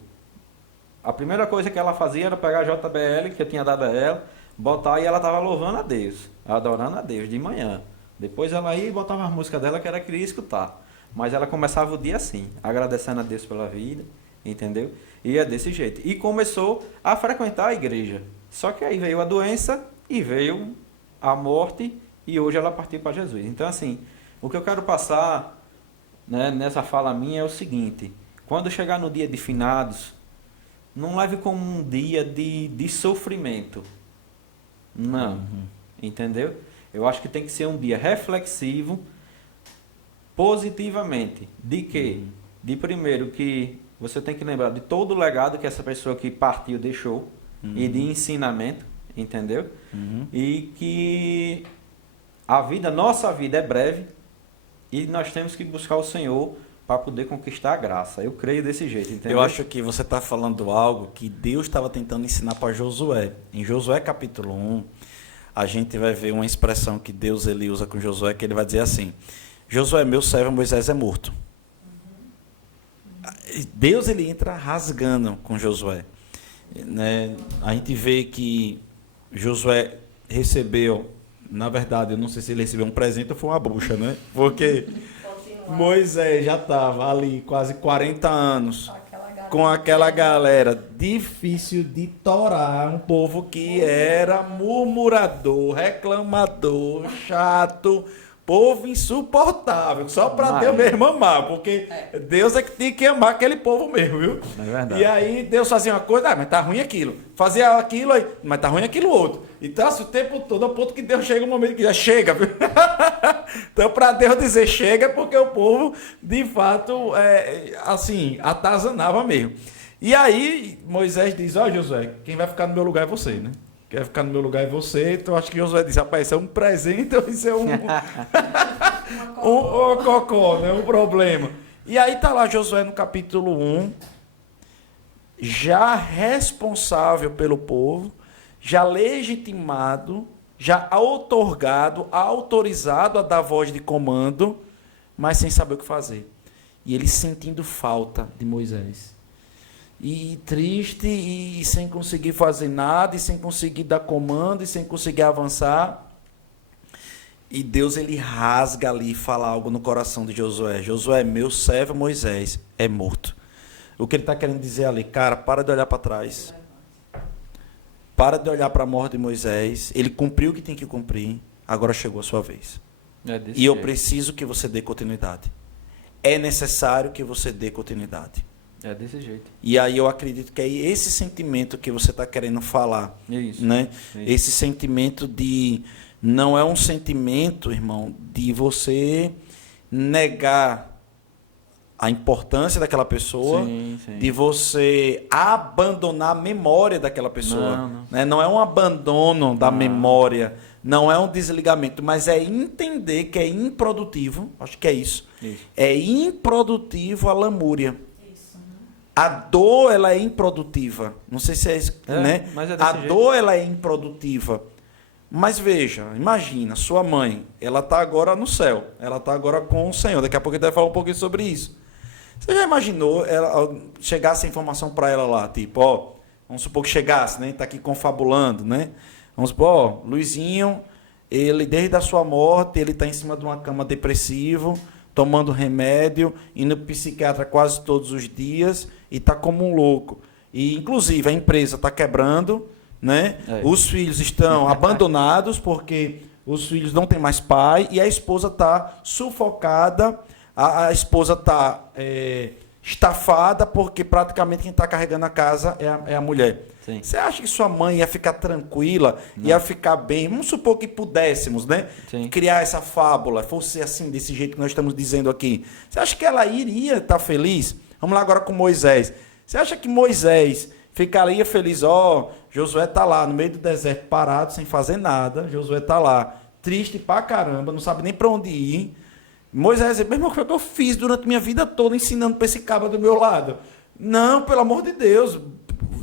A primeira coisa que ela fazia era pegar a JBL que eu tinha dado a ela, botar e ela estava louvando a Deus, adorando a Deus de manhã. Depois ela ia e botava a música dela que ela queria escutar. Mas ela começava o dia assim, agradecendo a Deus pela vida, entendeu? E é desse jeito. E começou a frequentar a igreja. Só que aí veio a doença e veio a morte e hoje ela partiu para Jesus. Então assim, o que eu quero passar, né, nessa fala minha é o seguinte: quando chegar no dia de finados, não leve como um dia de sofrimento. Não, entendeu? Eu acho que tem que ser um dia reflexivo, positivamente. De quê? De primeiro que você tem que lembrar de todo o legado que essa pessoa que partiu deixou e de ensinamento, entendeu? E que nossa vida é breve e nós temos que buscar o Senhor para poder conquistar a graça. Eu creio desse jeito, entendeu? Eu acho que você está falando algo que Deus estava tentando ensinar para Josué. Em Josué capítulo 1, a gente vai ver uma expressão que Deus ele usa com Josué, que ele vai dizer assim: Josué, meu servo, Moisés é morto. Deus ele entra rasgando com Josué. Né? A gente vê que Josué recebeu, na verdade, eu não sei se ele recebeu um presente ou foi uma bucha, né? Porque Moisés já estava ali quase 40 anos com aquela galera, difícil de torar, um povo que era murmurador, reclamador, chato, povo insuportável, só para Deus mesmo amar, porque Deus é que tinha que amar aquele povo mesmo, viu? É verdade. E aí Deus fazia uma coisa, mas tá ruim aquilo. Fazia aquilo aí, mas tá ruim aquilo outro. Então, assim, o tempo todo, ao ponto que Deus chega um momento que já chega, viu? Então, para Deus dizer chega, é porque o povo, de fato, assim, atazanava mesmo. E aí, Moisés diz: ó, Josué, quem vai ficar no meu lugar é você, né? Quem vai ficar no meu lugar é você. Então, acho que Josué diz: rapaz, isso é um presente ou isso é um cocô, né? Um problema. E aí tá lá Josué no capítulo 1, já responsável pelo povo, já legitimado, já outorgado, autorizado a dar voz de comando, mas sem saber o que fazer. E ele sentindo falta de Moisés. E triste, e sem conseguir fazer nada, e sem conseguir dar comando, e sem conseguir avançar. E Deus ele rasga ali e fala algo no coração de Josué. Josué, meu servo Moisés é morto. O que ele está querendo dizer ali? Cara, para de olhar para trás. Para de olhar para a morte de Moisés. Ele cumpriu o que tem que cumprir. Agora chegou a sua vez. E eu preciso que você dê continuidade. É necessário que você dê continuidade. É desse jeito. E aí eu acredito que é esse sentimento que você está querendo falar. Isso. Né? Isso. Esse sentimento de... Não é um sentimento, irmão, de você negar a importância daquela pessoa, Sim. de você abandonar a memória daquela pessoa. Não. Né? Não é um abandono da memória, não é um desligamento, mas é entender que é improdutivo, acho que é isso. É improdutivo a lamúria. A dor, ela é improdutiva. Não sei se é isso, né? Mas é a desse jeito. dor, ela é improdutiva. Mas veja, imagina, sua mãe, ela está agora no céu, ela está agora com o Senhor. Daqui a pouco a gente vai falar um pouquinho sobre isso. Você já imaginou chegasse a informação para ela lá, tipo, ó, vamos supor que chegasse, né? Está aqui confabulando, né? Vamos supor, ó, Luizinho, ele desde a sua morte, ele está em cima de uma cama depressivo, tomando remédio, indo para o psiquiatra quase todos os dias e está como um louco. E, inclusive, a empresa está quebrando, né? Os filhos estão abandonados porque os filhos não têm mais pai e a esposa está sufocada, a esposa está estafada, porque praticamente quem está carregando a casa é a mulher. Sim. Você acha que sua mãe ia ficar tranquila, ia ficar bem? Vamos supor que pudéssemos, né? Sim. Criar essa fábula, fosse assim, desse jeito que nós estamos dizendo aqui. Você acha que ela iria estar feliz? Vamos lá agora com Moisés. Você acha que Moisés ficaria feliz? Ó, Josué está lá no meio do deserto, parado, sem fazer nada. Josué está lá, triste pra caramba, não sabe nem para onde ir. Moisés, mesmo que eu fiz durante minha vida toda ensinando para esse cabra do meu lado. Não, pelo amor de Deus,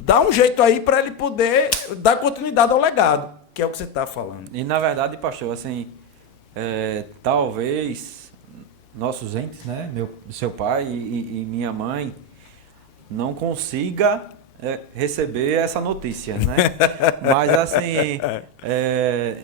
dá um jeito aí para ele poder dar continuidade ao legado, que é o que você está falando. E na verdade, pastor, assim, talvez nossos entes, né, seu pai e minha mãe, não consiga receber essa notícia, né? Mas assim,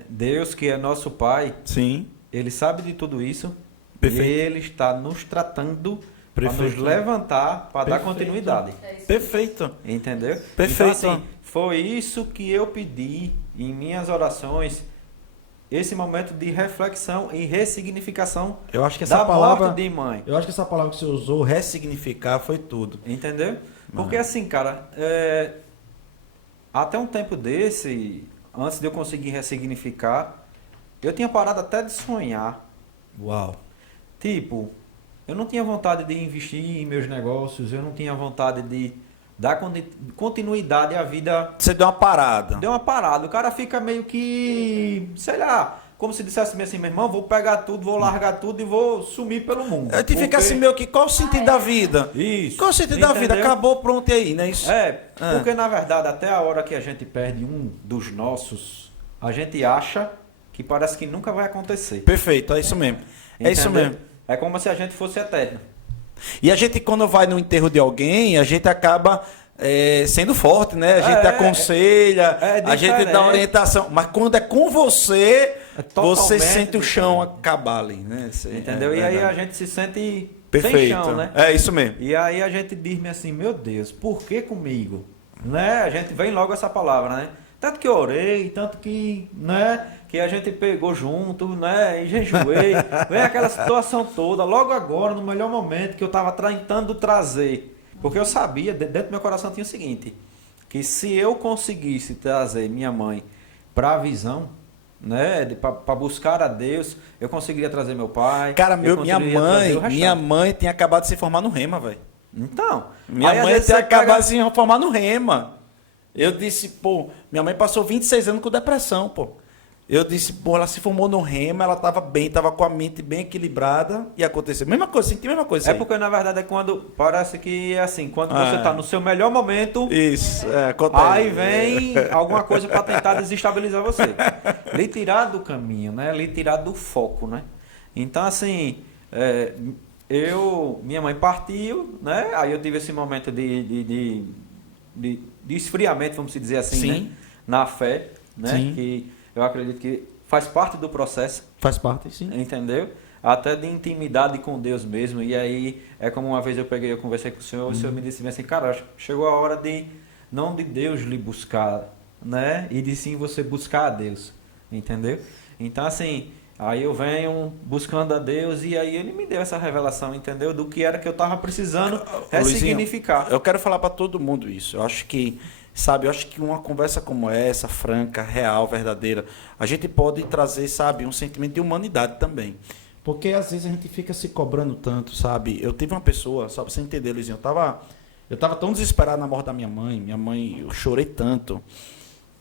Deus, que é nosso pai, Sim. ele sabe de tudo isso. Perfeito. E ele está nos tratando para nos levantar, para dar continuidade. Perfeito. Entendeu? Perfeito. Então, assim, foi isso que eu pedi em minhas orações, esse momento de reflexão e ressignificação Eu acho que essa da palavra, morte de mãe. eu acho que essa palavra que você usou, ressignificar, foi tudo. Entendeu? Porque assim, cara, até um tempo desse, antes de eu conseguir ressignificar, eu tinha parado até de sonhar. Uau. Tipo, eu não tinha vontade de investir em meus negócios, eu não tinha vontade de dar continuidade à vida. Você deu uma parada. Deu uma parada. O cara fica meio que, sei lá, como se dissesse assim, meu irmão, vou pegar tudo, vou largar tudo e vou sumir pelo mundo. A gente fica assim meio que, qual o sentido da vida? Isso. Qual o sentido da vida? Acabou, pronto, e aí, né? Isso. Porque na verdade, até a hora que a gente perde um dos nossos, a gente acha que parece que nunca vai acontecer. Perfeito, é isso mesmo. É isso Entendeu? mesmo. É como se a gente fosse eterno. E a gente, quando vai no enterro de alguém, a gente acaba sendo forte, né? A gente aconselha, a gente dá orientação. Mas quando é com você, você sente o chão acabar ali, né? Entendeu? E aí a gente se sente perfeito. Sem chão, né? É isso mesmo. E aí a gente diz assim, meu Deus, por que comigo? Né? A gente vem logo essa palavra, né? Tanto que eu orei, tanto que, né, que a gente pegou junto, né, e jejuei. Vem aquela situação toda, logo agora, no melhor momento que eu estava tentando trazer. Porque eu sabia, dentro do meu coração tinha o seguinte, que se eu conseguisse trazer minha mãe para a visão, né, para buscar a Deus, eu conseguiria trazer meu pai. Cara, minha mãe tinha acabado de se formar no Rema, velho. Então, minha mãe tinha acabado de se formar no Rema. Eu disse, pô, minha mãe passou 26 anos com depressão, pô. Eu disse, pô, ela se formou no Rema, ela estava bem, estava com a mente bem equilibrada e aconteceu. Mesma coisa, senti a mesma coisa. Porque, na verdade, é quando, parece que é assim, quando você está no seu melhor momento, isso, acontece. Aí vem alguma coisa para tentar desestabilizar você. Lhe tirar do caminho, né? Lhe tirar do foco, né? Então, assim, minha mãe partiu, né? Aí eu tive esse momento de esfriamento, vamos dizer assim, sim, né? Na fé, né? Sim. Que eu acredito que faz parte do processo. Faz parte, sim. Entendeu? Até de intimidade com Deus mesmo. E aí, é como uma vez eu conversei com o senhor me disse assim, cara, chegou a hora não de Deus lhe buscar, né? E de sim você buscar a Deus. Entendeu? Então, assim, aí eu venho buscando a Deus e aí ele me deu essa revelação, entendeu? Do que era que eu estava precisando ressignificar. Luizinho, eu quero falar para todo mundo isso. Eu acho que, eu acho que uma conversa como essa, franca, real, verdadeira, a gente pode trazer, sabe, um sentimento de humanidade também. Porque às vezes a gente fica se cobrando tanto, sabe? Eu tive uma pessoa, só para você entender, Luizinho, eu tava tão desesperado na morte da minha mãe, eu chorei tanto,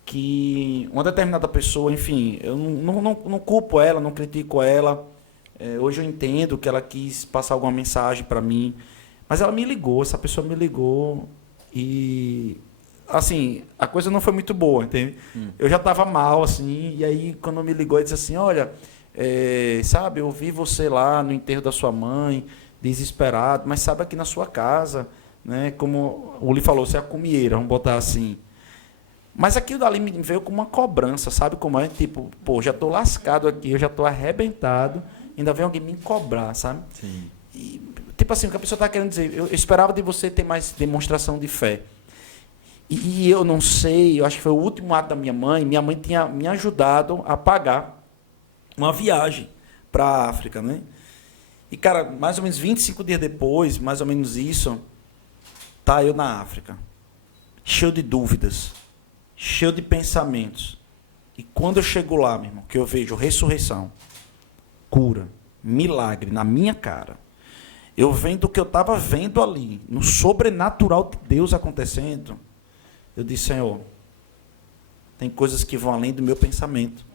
que uma determinada pessoa, enfim, eu não culpo ela, não critico ela, hoje eu entendo que ela quis passar alguma mensagem para mim, mas ela me ligou, essa pessoa me ligou e, assim, a coisa não foi muito boa, entende? Eu já estava mal, assim, e aí quando me ligou, ele disse assim, olha, sabe, eu vi você lá no enterro da sua mãe, desesperado, mas sabe, aqui na sua casa, né, como o Uli falou, você é a comieira, vamos botar assim. Mas aquilo dali me veio com uma cobrança, sabe como é? Tipo, pô, já tô lascado aqui, eu já tô arrebentado, ainda vem alguém me cobrar, sabe? Sim. E, tipo assim, o que a pessoa tá querendo dizer, eu esperava de você ter mais demonstração de fé. E eu não sei, eu acho que foi o último ato da minha mãe tinha me ajudado a pagar uma viagem para a África, né? E, cara, mais ou menos 25 dias depois, mais ou menos isso, tá eu na África. Cheio de dúvidas, cheio de pensamentos. E quando eu chego lá, meu irmão, que eu vejo ressurreição, cura, milagre na minha cara, eu vendo o que eu estava vendo ali, no sobrenatural de Deus acontecendo, eu disse, Senhor, tem coisas que vão além do meu pensamento,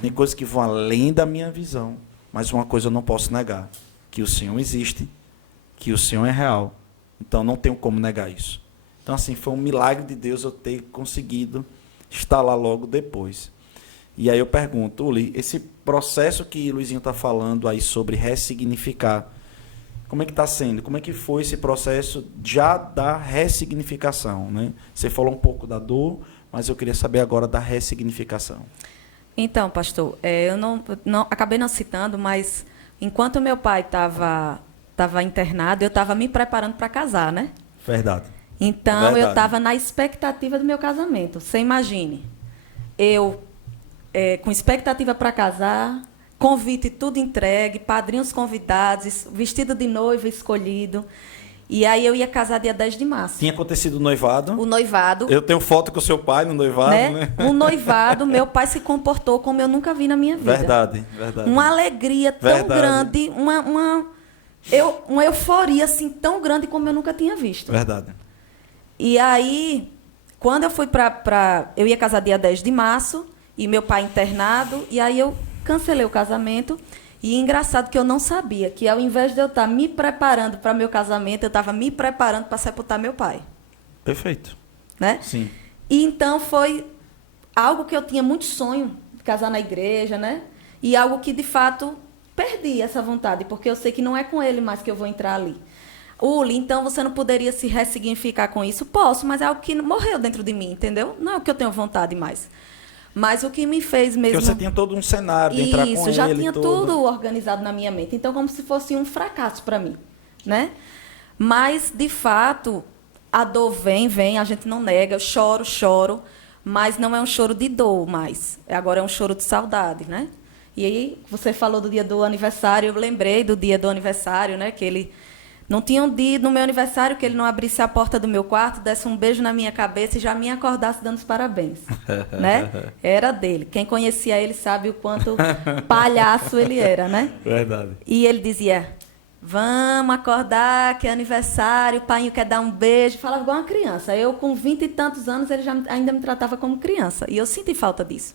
tem coisas que vão além da minha visão, mas uma coisa eu não posso negar, que o Senhor existe, que o Senhor é real, então não tenho como negar isso. Então, assim, foi um milagre de Deus eu ter conseguido estar lá logo depois. E aí eu pergunto, Uli, esse processo que Luizinho está falando aí sobre ressignificar, como é que está sendo? Como é que foi esse processo já da ressignificação, né? Você falou um pouco da dor, mas eu queria saber agora da ressignificação. Então, pastor, eu acabei não citando, mas enquanto meu pai estava internado, eu estava me preparando para casar, né? Verdade. Então, Verdade. eu estava na expectativa do meu casamento. Você imagine, eu com expectativa para casar, convite tudo entregue, padrinhos convidados, vestido de noiva escolhido. E aí eu ia casar dia 10 de março. Tinha acontecido o noivado? O noivado. Eu tenho foto com o seu pai no noivado, né? O noivado, meu pai se comportou como eu nunca vi na minha vida. Verdade, verdade. Uma alegria tão grande, uma euforia assim tão grande como eu nunca tinha visto. Verdade. E aí, quando eu fui eu ia casar dia 10 de março, e meu pai internado, e aí eu cancelei o casamento. E engraçado que eu não sabia que, ao invés de eu estar me preparando para meu casamento, eu estava me preparando para sepultar meu pai. Perfeito. Né? Sim. E então foi algo que eu tinha muito sonho, de casar na igreja, né? E algo que, de fato, perdi essa vontade, porque eu sei que não é com ele mais que eu vou entrar ali. Uli, então você não poderia se ressignificar com isso? Posso, mas é algo que morreu dentro de mim, entendeu? Não é o que eu tenho vontade mais. Mas o que me fez mesmo... Porque você tinha todo um cenário de entrar com ele. Isso, já tinha tudo organizado na minha mente. Então, como se fosse um fracasso para mim, né? Mas, de fato, a dor vem, a gente não nega. Eu choro, mas não é um choro de dor mais. Agora é um choro de saudade, né? E aí, você falou do dia do aniversário, eu lembrei do dia do aniversário, né? Que ele... Não tinha um dia no meu aniversário que ele não abrisse a porta do meu quarto, desse um beijo na minha cabeça e já me acordasse dando os parabéns. Né? Era dele. Quem conhecia ele sabe o quanto palhaço ele era, né? Verdade. E ele dizia, vamos acordar, que é aniversário, o pai quer dar um beijo. Falava igual uma criança. Eu, com 20 e tantos anos, ele ainda me tratava como criança. E eu senti falta disso.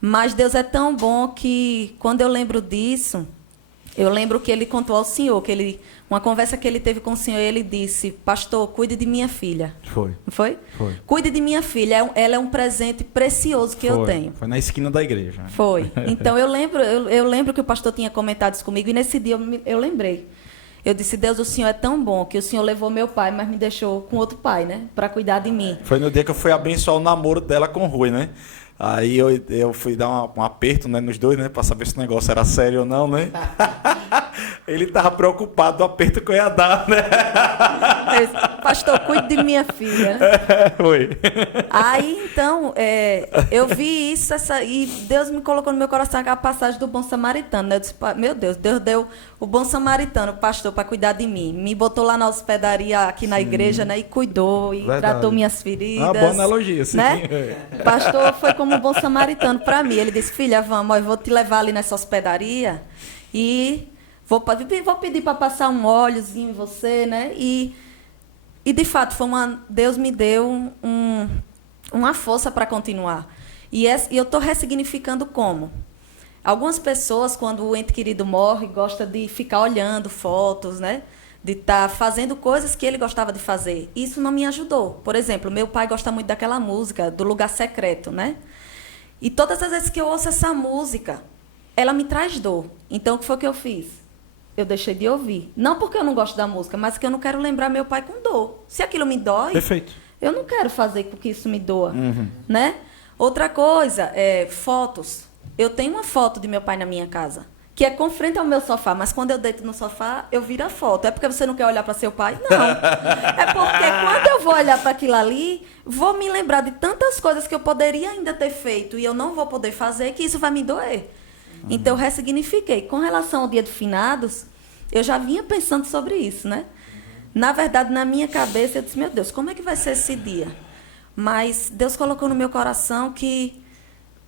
Mas Deus é tão bom que, quando eu lembro disso, eu lembro que ele contou ao Senhor, uma conversa que ele teve com o Senhor, ele disse, pastor, cuide de minha filha. Foi. Não foi? Foi. Cuide de minha filha, ela é um presente precioso que eu tenho. Foi na esquina da igreja. Foi. Então, eu lembro que o pastor tinha comentado isso comigo, e nesse dia eu lembrei. Eu disse, Deus, o Senhor é tão bom que o Senhor levou meu pai, mas me deixou com outro pai, né? Para cuidar de mim. Foi no dia que eu fui abençoar o namoro dela com o Rui, né? Aí eu fui dar um aperto, né, nos dois, né? Pra saber se o negócio era sério ou não, né? Ele tava preocupado do aperto que eu ia dar, né? Eu disse, pastor, cuide de minha filha. Foi. Aí, então, eu vi isso, e Deus me colocou no meu coração aquela passagem do bom samaritano, né? Eu disse, meu Deus deu o bom samaritano, o pastor, para cuidar de mim. Me botou lá na hospedaria aqui na igreja, né? E cuidou, e tratou minhas feridas. Uma boa analogia, sim. Né? O pastor foi como um bom samaritano para mim. Ele disse, filha, vamos, eu vou te levar ali nessa hospedaria e vou pedir para passar um óleozinho em você, né? E de fato, Deus me deu uma força para continuar. E eu estou ressignificando como? Algumas pessoas, quando o ente querido morre, gostam de ficar olhando fotos, né? De estar fazendo coisas que ele gostava de fazer. Isso não me ajudou. Por exemplo, meu pai gosta muito daquela música, do Lugar Secreto, né? E todas as vezes que eu ouço essa música, ela me traz dor. Então, o que foi que eu fiz? Eu deixei de ouvir. Não porque eu não gosto da música, mas porque eu não quero lembrar meu pai com dor. Se aquilo me dói, perfeito, eu não quero fazer com que isso me doa. Né? Outra coisa, fotos. Eu tenho uma foto de meu pai na minha casa, que é com frente ao meu sofá, mas quando eu deito no sofá, eu viro a foto. É porque você não quer olhar para seu pai? Não. É porque quando eu vou olhar para aquilo ali, vou me lembrar de tantas coisas que eu poderia ainda ter feito e eu não vou poder fazer, que isso vai me doer. Então, eu ressignifiquei. Com relação ao dia de finados, Eu já vinha pensando sobre isso, né? Na verdade, na minha cabeça, eu disse, meu Deus, como é que vai ser esse dia? Mas Deus colocou no meu coração que,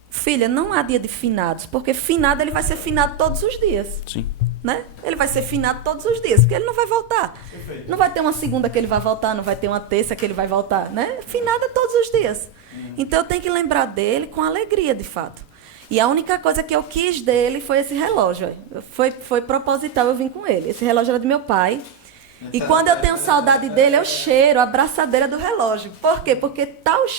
filha, não há dia de finados, porque finado ele vai ser finado todos os dias. Sim. Né? Ele vai ser finado todos os dias, porque ele não vai voltar. Perfeito. Não vai ter uma segunda que ele vai voltar, não vai ter uma terça que ele vai voltar, né? Finado é todos os dias. Então eu tenho que lembrar dele com alegria, de fato. E a única coisa que eu quis dele foi esse relógio. Foi proposital, eu vim com ele. Esse relógio era do meu pai. E quando eu tenho saudade dele, eu cheiro a abraçadeira do relógio. Por quê? Porque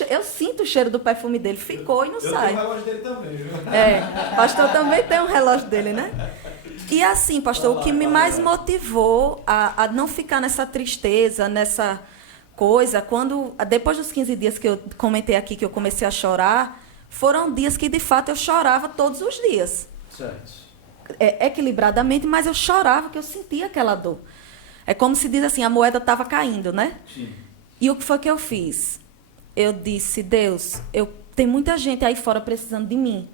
eu sinto o cheiro do perfume dele. Ficou e não sai. Eu tenho o relógio dele também, viu? Pastor também tem um relógio dele, né? E assim, pastor, o que me mais motivou a não ficar nessa tristeza, nessa coisa, depois dos 15 dias que eu comentei aqui, que eu comecei a chorar, foram dias que, de fato, eu chorava todos os dias. Certo. Equilibradamente, mas eu chorava, porque eu sentia aquela dor. É como se diz assim, a moeda estava caindo, né? Sim. E o que foi que eu fiz? Eu disse, Deus, tem muita gente aí fora precisando de mim.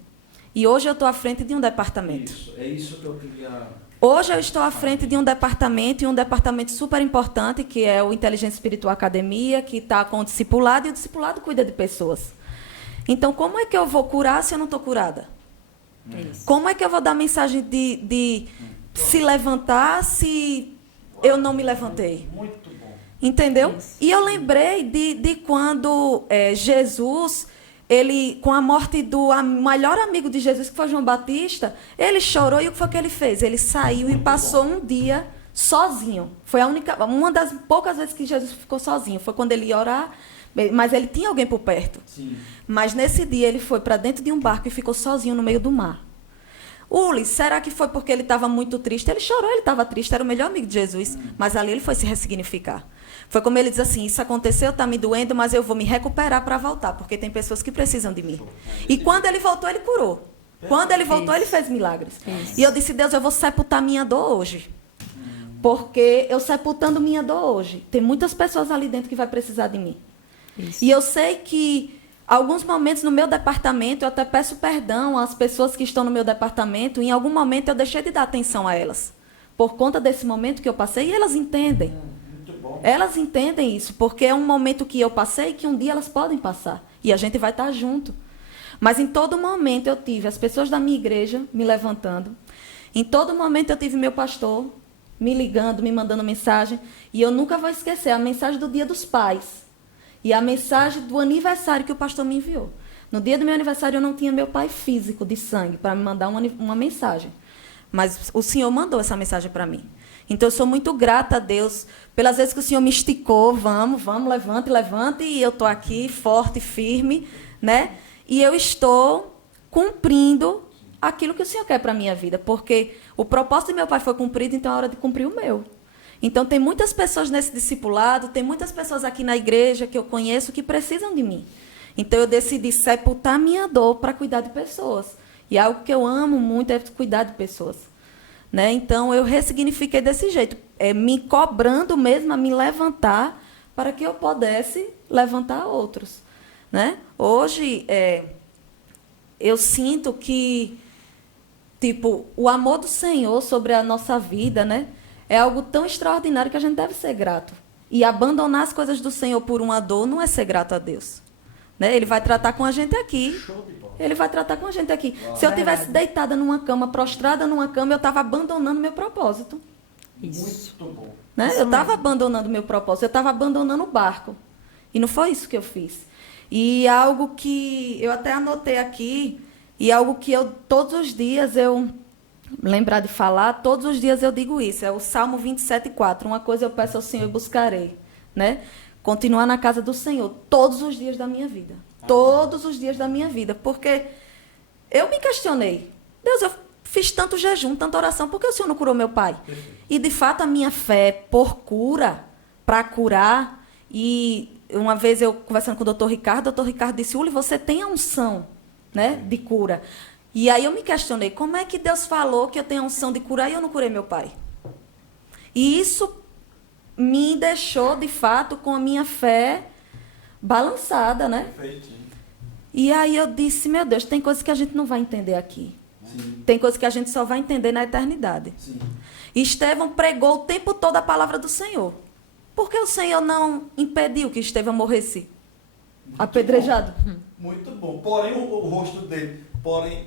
E hoje eu estou à frente de um departamento. Isso, é isso que eu queria... Hoje eu estou à frente de um departamento, e um departamento super importante, que é o Inteligência Espiritual Academia, que está com o discipulado, e o discipulado cuida de pessoas. Então, como é que eu vou curar se eu não estou curada? Isso. Como é que eu vou dar mensagem de se levantar se eu não me levantei? Muito bom. Entendeu? Isso. E eu lembrei de quando Jesus... Ele, com a morte do melhor amigo de Jesus, que foi João Batista, ele chorou, e o que foi que ele fez? Ele saiu e passou um dia sozinho. Foi uma das poucas vezes que Jesus ficou sozinho. Foi quando ele ia orar, mas ele tinha alguém por perto. Sim. Mas nesse dia ele foi para dentro de um barco e ficou sozinho no meio do mar. Ulis, será que foi porque ele estava muito triste? Ele chorou, ele estava triste, era o melhor amigo de Jesus, mas ali ele foi se ressignificar. Foi como ele diz assim, isso aconteceu, está me doendo, mas eu vou me recuperar para voltar, porque tem pessoas que precisam de mim. E quando ele voltou, ele curou. Quando ele voltou, ele fez milagres. E eu disse, Deus, eu vou sepultar minha dor hoje. Porque eu sepultando minha dor hoje, tem muitas pessoas ali dentro que vai precisar de mim. Isso. E eu sei que alguns momentos no meu departamento, eu até peço perdão às pessoas que estão no meu departamento, em algum momento eu deixei de dar atenção a elas. Por conta desse momento que eu passei, e elas entendem. Elas entendem isso, porque é um momento que eu passei, que um dia elas podem passar. E a gente vai estar junto. Mas em todo momento eu tive as pessoas da minha igreja me levantando. Em todo momento eu tive meu pastor me ligando, me mandando mensagem. E eu nunca vou esquecer a mensagem do Dia dos Pais. E a mensagem do aniversário que o pastor me enviou. No dia do meu aniversário eu não tinha meu pai físico de sangue para me mandar uma mensagem. Mas o Senhor mandou essa mensagem para mim. Então, eu sou muito grata a Deus pelas vezes que o Senhor me esticou. Vamos, levante. E eu estou aqui, forte, firme, né? E eu estou cumprindo aquilo que o Senhor quer para a minha vida. Porque o propósito do meu pai foi cumprido, então é hora de cumprir o meu. Então, tem muitas pessoas nesse discipulado, tem muitas pessoas aqui na igreja que eu conheço que precisam de mim. Então, eu decidi sepultar minha dor para cuidar de pessoas. E algo que eu amo muito é cuidar de pessoas. Né? Então, eu ressignifiquei desse jeito, me cobrando mesmo a me levantar para que eu pudesse levantar outros. Né? Hoje, eu sinto que o amor do Senhor sobre a nossa vida, né, é algo tão extraordinário que a gente deve ser grato. E abandonar as coisas do Senhor por uma dor não é ser grato a Deus. Né? Ele vai tratar com a gente aqui. Ele vai tratar com a gente aqui. Se eu tivesse deitada numa cama, prostrada numa cama, eu estava abandonando meu propósito. Isso. Muito bom. Né? Eu estava abandonando meu propósito, eu estava abandonando o barco. E não foi isso que eu fiz. E algo que eu até anotei aqui, e algo que eu, todos os dias, eu lembrar de falar, todos os dias eu digo isso, é o Salmo 27:4. Uma coisa eu peço ao Senhor e buscarei. Né? Continuar na casa do Senhor todos os dias da minha vida. Todos os dias da minha vida. Porque eu me questionei. Deus, eu fiz tanto jejum, tanta oração, por que o Senhor não curou meu pai? E, de fato, a minha fé por cura, para curar. E uma vez eu conversando com o doutor Ricardo disse, Uli, você tem a unção, né, de cura. E aí eu me questionei, como é que Deus falou que eu tenho a unção de curar e eu não curei meu pai? E isso me deixou, de fato, com a minha fé balançada, né? Perfeitinho. E aí eu disse, meu Deus, tem coisas que a gente não vai entender aqui. Sim. Tem coisas que a gente só vai entender na eternidade. Sim. E Estevão pregou o tempo todo a palavra do Senhor. Por que o Senhor não impediu que Estevão morresse apedrejado? Muito bom. Porém, o rosto dele,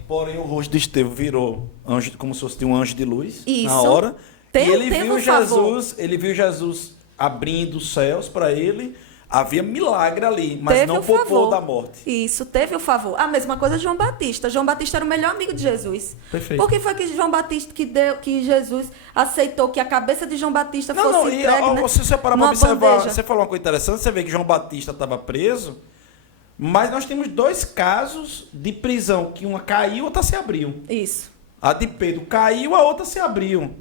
porém o rosto de Estevão virou anjo, como se fosse um anjo de luz Isso. na hora. Tem- e ele teve viu um favor. Jesus, ele viu Jesus abrindo os céus para ele. Havia milagre ali, mas Teve não o poupou favor. da morte. Isso, teve o favor. A mesma coisa de João Batista. João Batista era o melhor amigo de Jesus. Perfeito. Por que foi que João Batista que Jesus aceitou que a cabeça de João Batista Não, fosse não, e entregue, ó, né? se você parar para numa observar, bandeja? você falou uma coisa interessante, você vê que João Batista estava preso, mas nós temos 2 casos de prisão, que uma caiu, outra se abriu. Isso. A de Pedro caiu, a outra se abriu.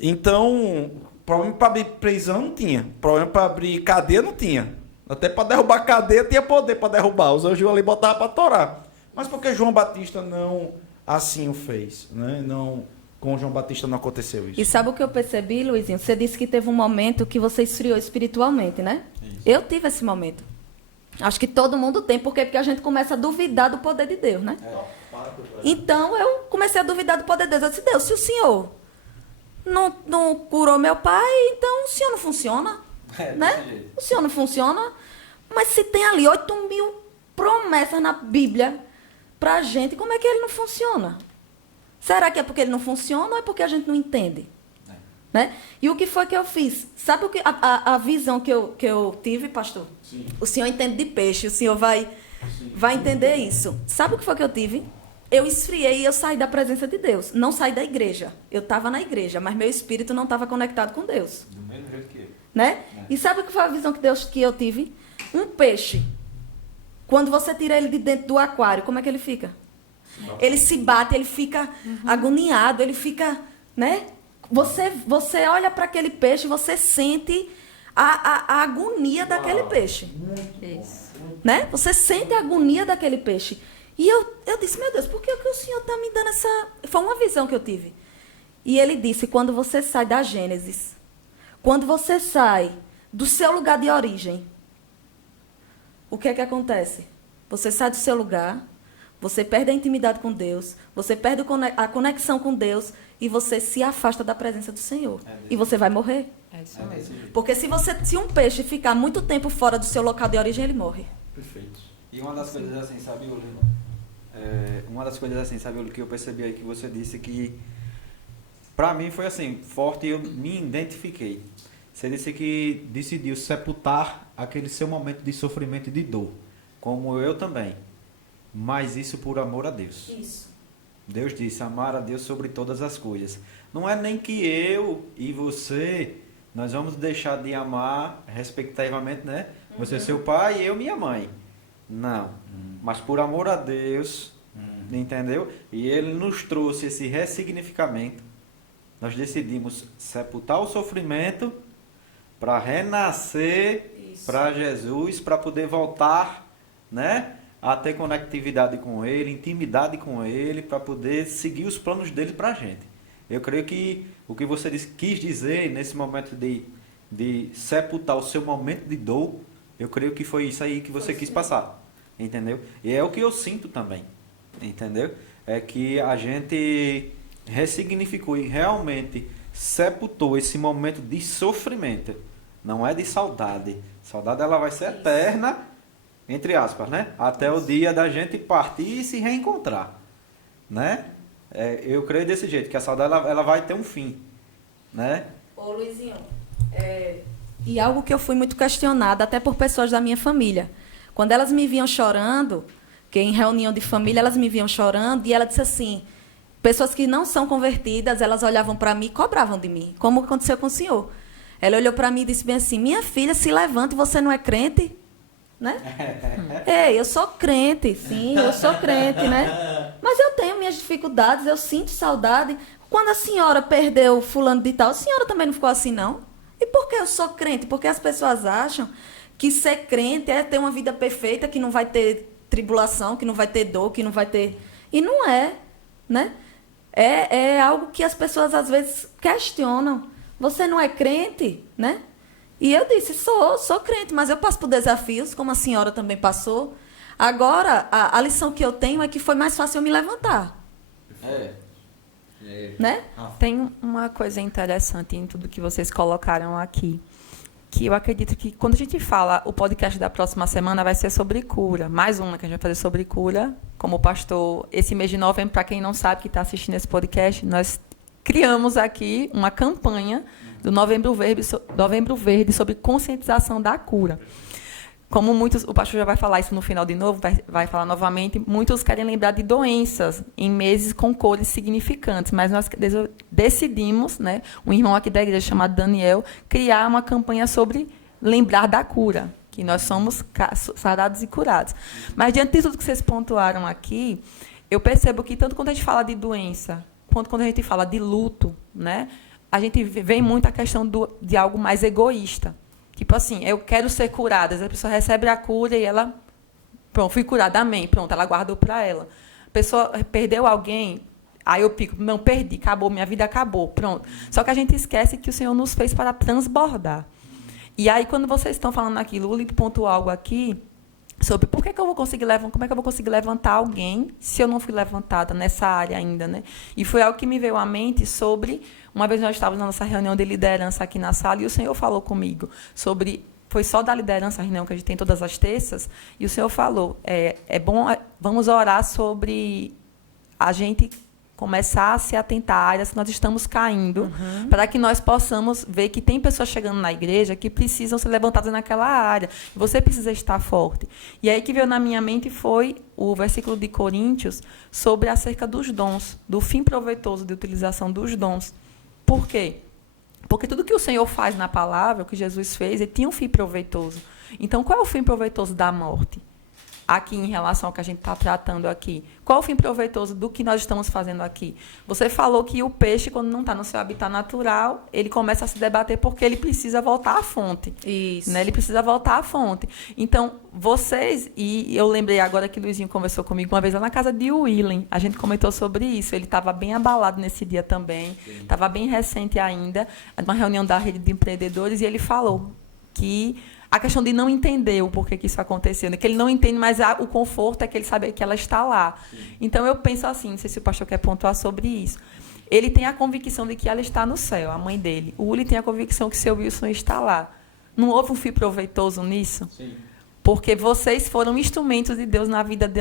Então, problema para abrir prisão não tinha. Problema para abrir cadeia não tinha. Até para derrubar a cadeia tinha poder para derrubar. Os anjos ali botavam para torar. Mas por que João Batista não assim o fez? Né? Não, com João Batista não aconteceu isso. E sabe o que eu percebi, Luizinho? Você disse que teve um momento que você esfriou espiritualmente, né? Isso. Eu tive esse momento. Acho que todo mundo tem. Por quê? Porque a gente começa a duvidar do poder de Deus, né? Então, eu comecei a duvidar do poder de Deus. Eu disse, Deus, se o Senhor não curou meu pai, então o Senhor não funciona, né? Desse jeito. O Senhor não funciona. Mas se tem ali 8.000 promessas na Bíblia pra gente, como é que ele não funciona? Será que é porque ele não funciona ou é porque a gente não entende? Né? E o que foi que eu fiz? Sabe o que a visão que eu tive, pastor? Sim. O senhor entende de peixe, o senhor vai entender isso. Sabe o que foi que eu tive? Eu esfriei e eu saí da presença de Deus. Não saí da igreja. Eu estava na igreja, mas meu espírito não estava conectado com Deus. Do mesmo jeito que eu. Né? E sabe o que foi a visão que eu tive? Um peixe, quando você tira ele de dentro do aquário, como é que ele fica? Ele se bate, ele fica agoniado, ele fica, né? Você olha para aquele peixe, você sente a agonia daquele peixe. Isso. Né? Você sente a agonia daquele peixe. E eu disse, meu Deus, por que o Senhor está me dando essa... Foi uma visão que eu tive. E ele disse, quando você sai da Gênesis, quando você sai do seu lugar de origem, o que é que acontece? Você sai do seu lugar, você perde a intimidade com Deus, você perde a conexão com Deus e você se afasta da presença do Senhor. E você vai morrer. É isso É mesmo. desse jeito. Porque se um peixe ficar muito tempo fora do seu local de origem, ele morre. Perfeito. E uma das coisas assim, sabe, Olino? Uma das coisas assim, sabe, Olino, que eu percebi aí que você disse que pra mim foi assim, forte e eu me identifiquei. Você disse que decidiu sepultar aquele seu momento de sofrimento e de dor, como eu também. Mas isso por amor a Deus. Isso. Deus disse, amar a Deus sobre todas as coisas. Não é nem que eu e você, nós vamos deixar de amar, respectivamente, né? Você é seu pai e eu minha mãe. Não. Mas por amor a Deus, entendeu? E Ele nos trouxe esse ressignificamento. Nós decidimos sepultar o sofrimento para renascer Isso. para Jesus, para poder voltar, né? A ter conectividade com Ele, intimidade com Ele, para poder seguir os planos dele para a gente. Eu creio que o que você quis dizer nesse momento de sepultar o seu momento de dor, eu creio que foi isso aí que você quis passar, entendeu? E é o que eu sinto também, entendeu? É que a gente ressignificou e realmente sepultou esse momento de sofrimento, não é de saudade. Saudade ela vai ser eterna, entre aspas, né? Até o dia da gente partir e se reencontrar, né? Eu creio desse jeito, que a saudade ela vai ter um fim, né? Ô, Luizinho, e algo que eu fui muito questionada, até por pessoas da minha família. Quando elas me viam chorando, que em reunião de família elas me viam chorando, e ela disse assim, pessoas que não são convertidas, elas olhavam para mim e cobravam de mim, como aconteceu com o senhor. Ela olhou para mim e disse bem assim, minha filha, se levanta e você não é crente? Né? Ei, eu sou crente, sim, eu sou crente, né? Mas eu tenho minhas dificuldades, eu sinto saudade. Quando a senhora perdeu fulano de tal, a senhora também não ficou assim, não? E por que eu sou crente? Porque as pessoas acham que ser crente é ter uma vida perfeita, que não vai ter tribulação, que não vai ter dor, que não vai ter... E não é, né? É algo que as pessoas às vezes questionam. Você não é crente, né? E eu disse, sou crente, mas eu passo por desafios, como a senhora também passou. Agora, a lição que eu tenho é que foi mais fácil eu me levantar. Né? Tem uma coisa interessante em tudo que vocês colocaram aqui, que eu acredito que quando a gente fala, o podcast da próxima semana vai ser sobre cura. Mais uma que a gente vai fazer sobre cura. Como o pastor, esse mês de novembro, para quem não sabe que está assistindo esse podcast, nós criamos aqui uma campanha do Novembro Verde sobre conscientização da cura. Como muitos, o pastor já vai falar isso no final de novo, vai falar novamente, muitos querem lembrar de doenças em meses com cores significantes, mas nós decidimos, né, um irmão aqui da igreja chamado Daniel, criar uma campanha sobre lembrar da cura, que nós somos sarados e curados. Mas diante de tudo que vocês pontuaram aqui, eu percebo que tanto quando a gente fala de doença, quanto quando a gente fala de luto, né, a gente vê muito a questão de algo mais egoísta. Tipo assim, eu quero ser curada. A pessoa recebe a cura e ela... Pronto, fui curada, amém. Pronto, ela guardou para ela. A pessoa perdeu alguém, aí eu pico, não, perdi, acabou, minha vida acabou, pronto. Só que a gente esquece que o Senhor nos fez para transbordar. E aí, quando vocês estão falando aquilo, o Lili pontuou algo aqui sobre como é que eu vou conseguir levantar alguém se eu não fui levantada nessa área ainda, né? E foi algo que me veio à mente sobre... Uma vez nós estávamos na nossa reunião de liderança aqui na sala e o Senhor falou comigo sobre... Foi só da liderança, a reunião que a gente tem todas as terças, e o Senhor falou, vamos orar sobre a gente começar a se atentar à área se nós estamos caindo, para que nós possamos ver que tem pessoas chegando na igreja que precisam ser levantadas naquela área. Você precisa estar forte. E aí que veio na minha mente foi o versículo de Coríntios sobre acerca dos dons, do fim proveitoso de utilização dos dons. Por quê? Porque tudo que o Senhor faz na palavra, o que Jesus fez, ele tinha um fim proveitoso. Então, qual é o fim proveitoso da morte? Aqui, em relação ao que a gente está tratando aqui. Qual é o fim proveitoso do que nós estamos fazendo aqui? Você falou que o peixe, quando não está no seu habitat natural, ele começa a se debater porque ele precisa voltar à fonte. Isso. Né? Ele precisa voltar à fonte. Então, vocês... E eu lembrei agora que o Luizinho conversou comigo uma vez lá na casa de Willen. A gente comentou sobre isso. Ele estava bem abalado nesse dia também. Estava bem recente ainda. Uma reunião da rede de empreendedores. E ele falou que... A questão de não entender o porquê que isso aconteceu, né? Que ele não entende, mas o conforto é que ele sabe que ela está lá. Sim. Então, eu penso assim, não sei se o pastor quer pontuar sobre isso. Ele tem a convicção de que ela está no céu, a mãe dele. O Uli tem a convicção que seu Wilson está lá. Não houve um fim proveitoso nisso? Sim. Porque vocês foram instrumentos de Deus na vida de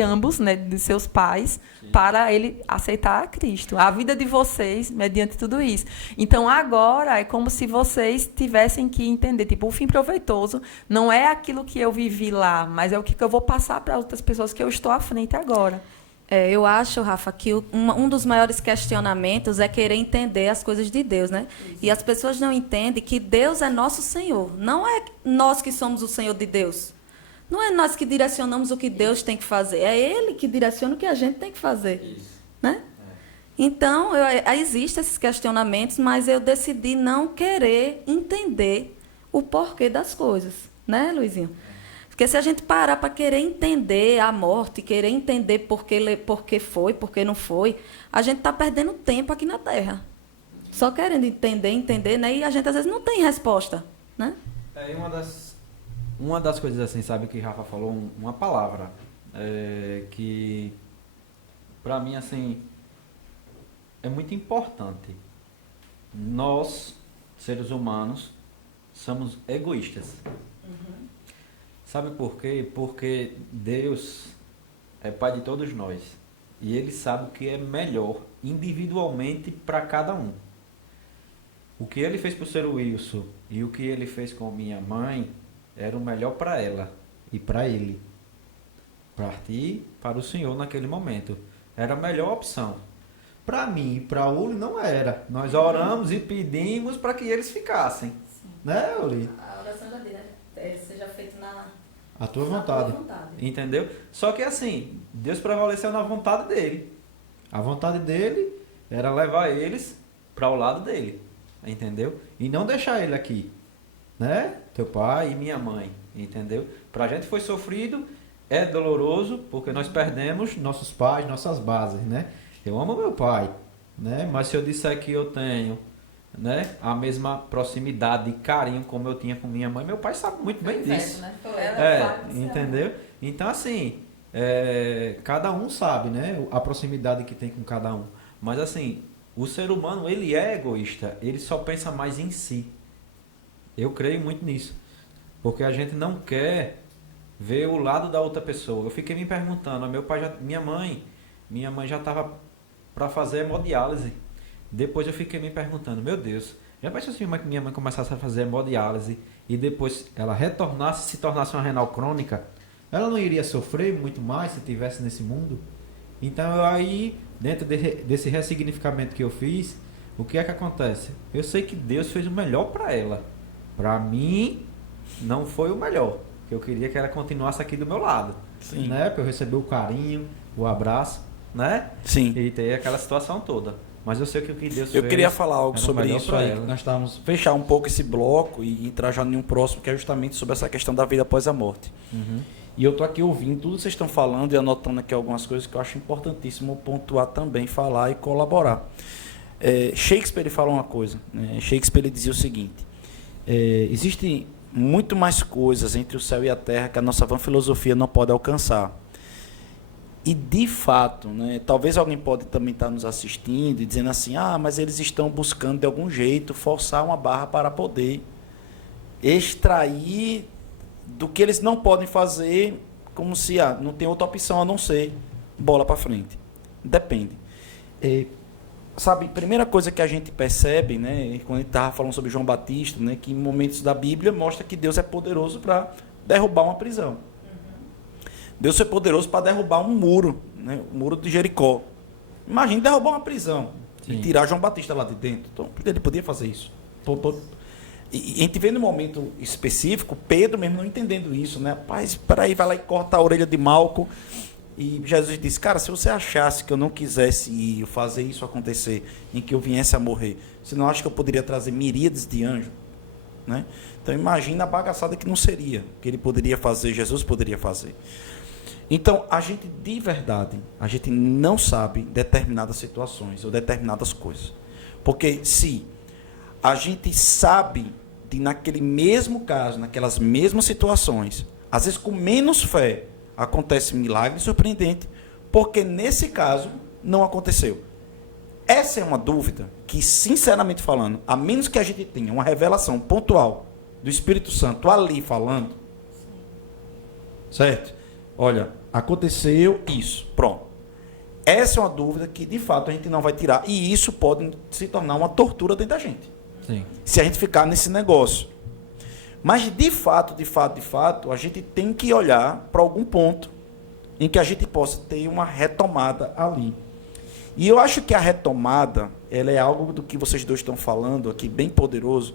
ambos, né, de seus pais, sim, para ele aceitar a Cristo. A vida de vocês, mediante tudo isso. Então, agora, é como se vocês tivessem que entender, tipo, o fim proveitoso não é aquilo que eu vivi lá, mas é o que eu vou passar para outras pessoas que eu estou à frente agora. Eu acho, Rafa, que um dos maiores questionamentos é querer entender as coisas de Deus, né? Isso. E as pessoas não entendem que Deus é nosso Senhor. Não é nós que somos o Senhor de Deus. Não é nós que direcionamos o que Deus tem que fazer. É Ele que direciona o que a gente tem que fazer. Isso. Né? Então, existem esses questionamentos, mas eu decidi não querer entender o porquê das coisas. Né, Luizinho? Porque se a gente parar para querer entender a morte, querer entender por que foi, por que não foi, a gente está perdendo tempo aqui na Terra. Só querendo entender, né? E a gente às vezes não tem resposta, né? Uma das coisas assim, sabe, que Rafa falou, uma palavra que para mim assim é muito importante. Nós, seres humanos, somos egoístas. Sabe por quê? Porque Deus é Pai de todos nós. E Ele sabe o que é melhor individualmente para cada um. O que Ele fez para o Sr. Wilson e o que Ele fez com minha mãe era o melhor para ela e para ele. Partir para o Senhor naquele momento. Era a melhor opção. Para mim e para o Uli não era. Nós oramos e pedimos para que eles ficassem. Sim. Né, Uli? A oração já dele, né? Seja feita a tua vontade. Entendeu? Só que assim, Deus prevaleceu na vontade dele. A vontade dele era levar eles para o lado dele. Entendeu? E não deixar ele aqui. Né? Teu pai e minha mãe. Entendeu? Pra gente foi sofrido, é doloroso, porque nós perdemos nossos pais, nossas bases, né? Eu amo meu pai, né? Mas se eu disser que eu tenho, né, a mesma proximidade e carinho como eu tinha com minha mãe, meu pai sabe muito bem disso. Né? Entendeu? Então assim, cada um sabe, né? A proximidade que tem com cada um. Mas assim, o ser humano, ele é egoísta. Ele só pensa mais em si. Eu creio muito nisso. Porque a gente não quer ver o lado da outra pessoa. Eu fiquei me perguntando, minha mãe já estava para fazer hemodiálise. Depois eu fiquei me perguntando, meu Deus, já pensou se minha mãe começasse a fazer hemodiálise e depois ela se tornasse uma renal crônica? Ela não iria sofrer muito mais se estivesse nesse mundo? Então aí, dentro desse ressignificamento que eu fiz, o que é que acontece? Eu sei que Deus fez o melhor para ela. Para mim, não foi o melhor. Eu queria que ela continuasse aqui do meu lado. Sim. Né? Para eu receber o carinho, o abraço, né? Sim. E ter aquela situação toda. Mas eu sei que o que Deus fez... Eu queria falar algo era o sobre melhor isso pra aí. ela. Nós estávamos fechar um pouco esse bloco e entrar já em um próximo, que é justamente sobre essa questão da vida após a morte. Uhum. E eu estou aqui ouvindo tudo que vocês estão falando e anotando aqui algumas coisas que eu acho importantíssimo pontuar também, falar e colaborar. Shakespeare ele fala uma coisa, né? Shakespeare ele dizia o seguinte: existem muito mais coisas entre o céu e a terra que a nossa vã filosofia não pode alcançar. E de fato, né, talvez alguém pode também estar nos assistindo e dizendo assim, mas eles estão buscando de algum jeito forçar uma barra para poder extrair do que eles não podem fazer, como se não tem outra opção a não ser bola para frente. Depende. Sabe, primeira coisa que a gente percebe, né, quando a gente estava falando sobre João Batista, né, que em momentos da Bíblia mostra que Deus é poderoso para derrubar uma prisão. Deus é poderoso para derrubar um muro, né, o muro de Jericó. Imagina derrubar uma prisão. Sim. E tirar João Batista lá de dentro. Então, ele podia fazer isso. E a gente vê no momento específico, Pedro mesmo não entendendo isso, né? Rapaz, peraí, vai lá e corta a orelha de Malco. E Jesus disse, cara, se você achasse que eu não quisesse ir fazer isso acontecer, em que eu viesse a morrer, você não acha que eu poderia trazer miríades de anjos? Né? Então imagina a bagaçada que não seria, que ele poderia fazer, Jesus poderia fazer. Então, a gente, de verdade, a gente não sabe determinadas situações ou determinadas coisas. Porque se a gente sabe de, naquele mesmo caso, naquelas mesmas situações, às vezes com menos fé, acontece um milagre surpreendente, porque nesse caso não aconteceu. Essa é uma dúvida que, sinceramente falando, a menos que a gente tenha uma revelação pontual do Espírito Santo ali falando, certo? Olha, aconteceu isso, pronto. Essa é uma dúvida que, de fato, a gente não vai tirar. E isso pode se tornar uma tortura dentro da gente. Sim. Se a gente ficar nesse negócio. Mas, de fato, a gente tem que olhar para algum ponto em que a gente possa ter uma retomada ali. E eu acho que a retomada, ela é algo do que vocês dois estão falando aqui, bem poderoso.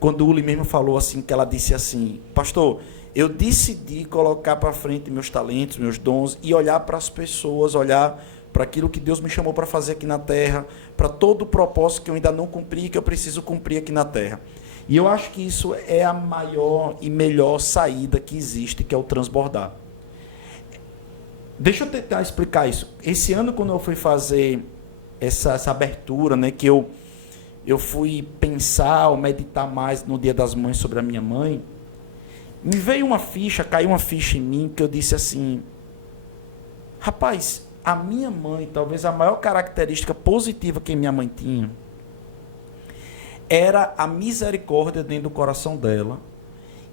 Quando o Uli mesmo falou assim, que ela disse assim, pastor, eu decidi colocar para frente meus talentos, meus dons e olhar para as pessoas, olhar para aquilo que Deus me chamou para fazer aqui na terra, para todo o propósito que eu ainda não cumpri, que eu preciso cumprir aqui na terra. E eu acho que isso é a maior e melhor saída que existe, que é o transbordar. Deixa eu tentar explicar isso. Esse ano, quando eu fui fazer essa abertura, né, que eu fui pensar ou meditar mais no Dia das Mães sobre a minha mãe, me veio uma ficha, caiu uma ficha em mim, que eu disse assim, rapaz, a minha mãe, talvez a maior característica positiva que minha mãe tinha, era a misericórdia dentro do coração dela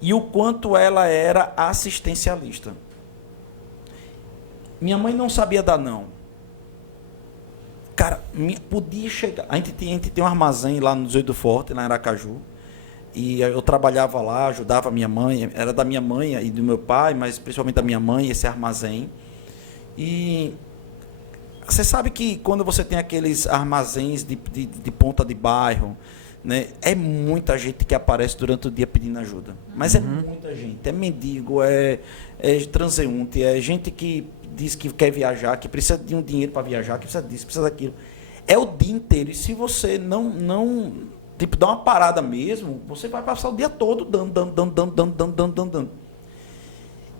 e o quanto ela era assistencialista. Minha mãe não sabia dar não. Cara, podia chegar... A gente tem um armazém lá no Zóio do Forte, lá em Aracaju, e eu trabalhava lá, ajudava a minha mãe, era da minha mãe e do meu pai, mas principalmente da minha mãe, esse armazém. E você sabe que quando você tem aqueles armazéns de ponta de bairro, né, é muita gente que aparece durante o dia pedindo ajuda. Mas é muita gente. É mendigo, é transeunte, é gente que diz que quer viajar, que precisa de um dinheiro para viajar, que precisa disso, precisa daquilo. É o dia inteiro. E se você não tipo, dá uma parada mesmo, você vai passar o dia todo dando.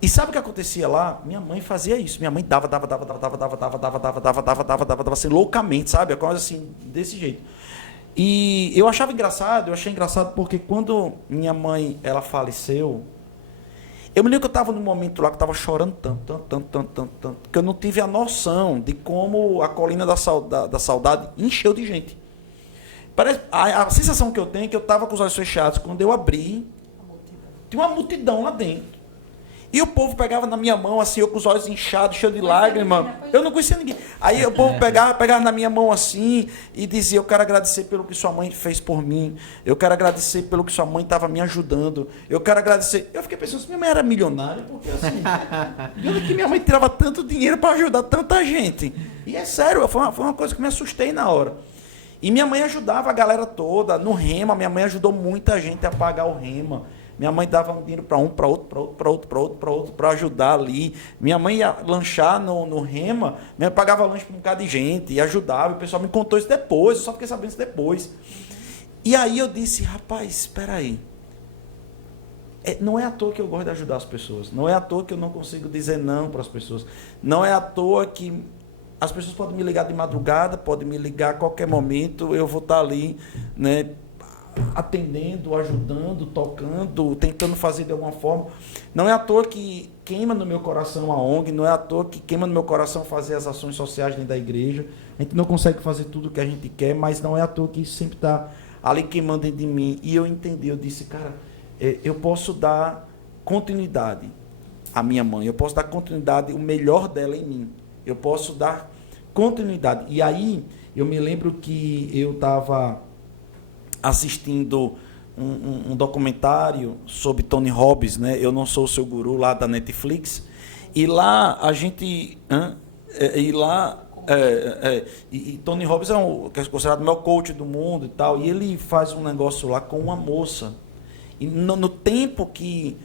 E sabe o que acontecia lá? Minha mãe fazia isso. Minha mãe dava assim, loucamente, sabe? A coisa assim, desse jeito. E eu achei engraçado porque quando minha mãe, ela faleceu, Eu me lembro que eu estava num momento lá que eu estava chorando tanto, que eu não tive a noção de como a colina da saudade encheu de gente. Parece, a sensação que eu tenho é que eu estava com os olhos fechados. Quando eu abri, tinha uma multidão lá dentro. E o povo pegava na minha mão, assim, eu com os olhos inchados, cheio de lágrimas. Eu não conhecia ninguém. Aí o povo pegava na minha mão assim e dizia, eu quero agradecer pelo que sua mãe fez por mim. Eu quero agradecer pelo que sua mãe estava me ajudando. Eu quero agradecer. Eu fiquei pensando, minha mãe era milionária, porque assim, de onde que minha mãe tirava tanto dinheiro para ajudar tanta gente? E é sério, foi uma coisa que me assustei na hora. E minha mãe ajudava a galera toda. No Rema, minha mãe ajudou muita gente a pagar o Rema. Minha mãe dava um dinheiro para um, para outro, para ajudar ali. Minha mãe ia lanchar no Rema, minha mãe pagava lanche para um bocado de gente e ajudava. O pessoal me contou isso depois, eu só fiquei sabendo isso depois. E aí eu disse, rapaz, espera aí. Não é à toa que eu gosto de ajudar as pessoas. Não é à toa que eu não consigo dizer não para as pessoas. Não é à toa que as pessoas podem me ligar de madrugada, podem me ligar a qualquer momento, eu vou estar ali, né, atendendo, ajudando, tocando, tentando fazer de alguma forma. Não é à toa que queima no meu coração a ONG, não é à toa que queima no meu coração fazer as ações sociais dentro da igreja. A gente não consegue fazer tudo o que a gente quer, mas não é à toa que isso sempre está ali queimando dentro de mim. E eu entendi, eu disse, cara, eu posso dar continuidade à minha mãe, eu posso dar continuidade, o melhor dela em mim. Eu posso dar continuidade. E aí, eu me lembro que eu estava assistindo um documentário sobre Tony Robbins, né? Eu Não Sou o Seu Guru, lá da Netflix. E lá a gente... E Tony Robbins que é considerado o maior coach do mundo e tal. E ele faz um negócio lá com uma moça. E no tempo que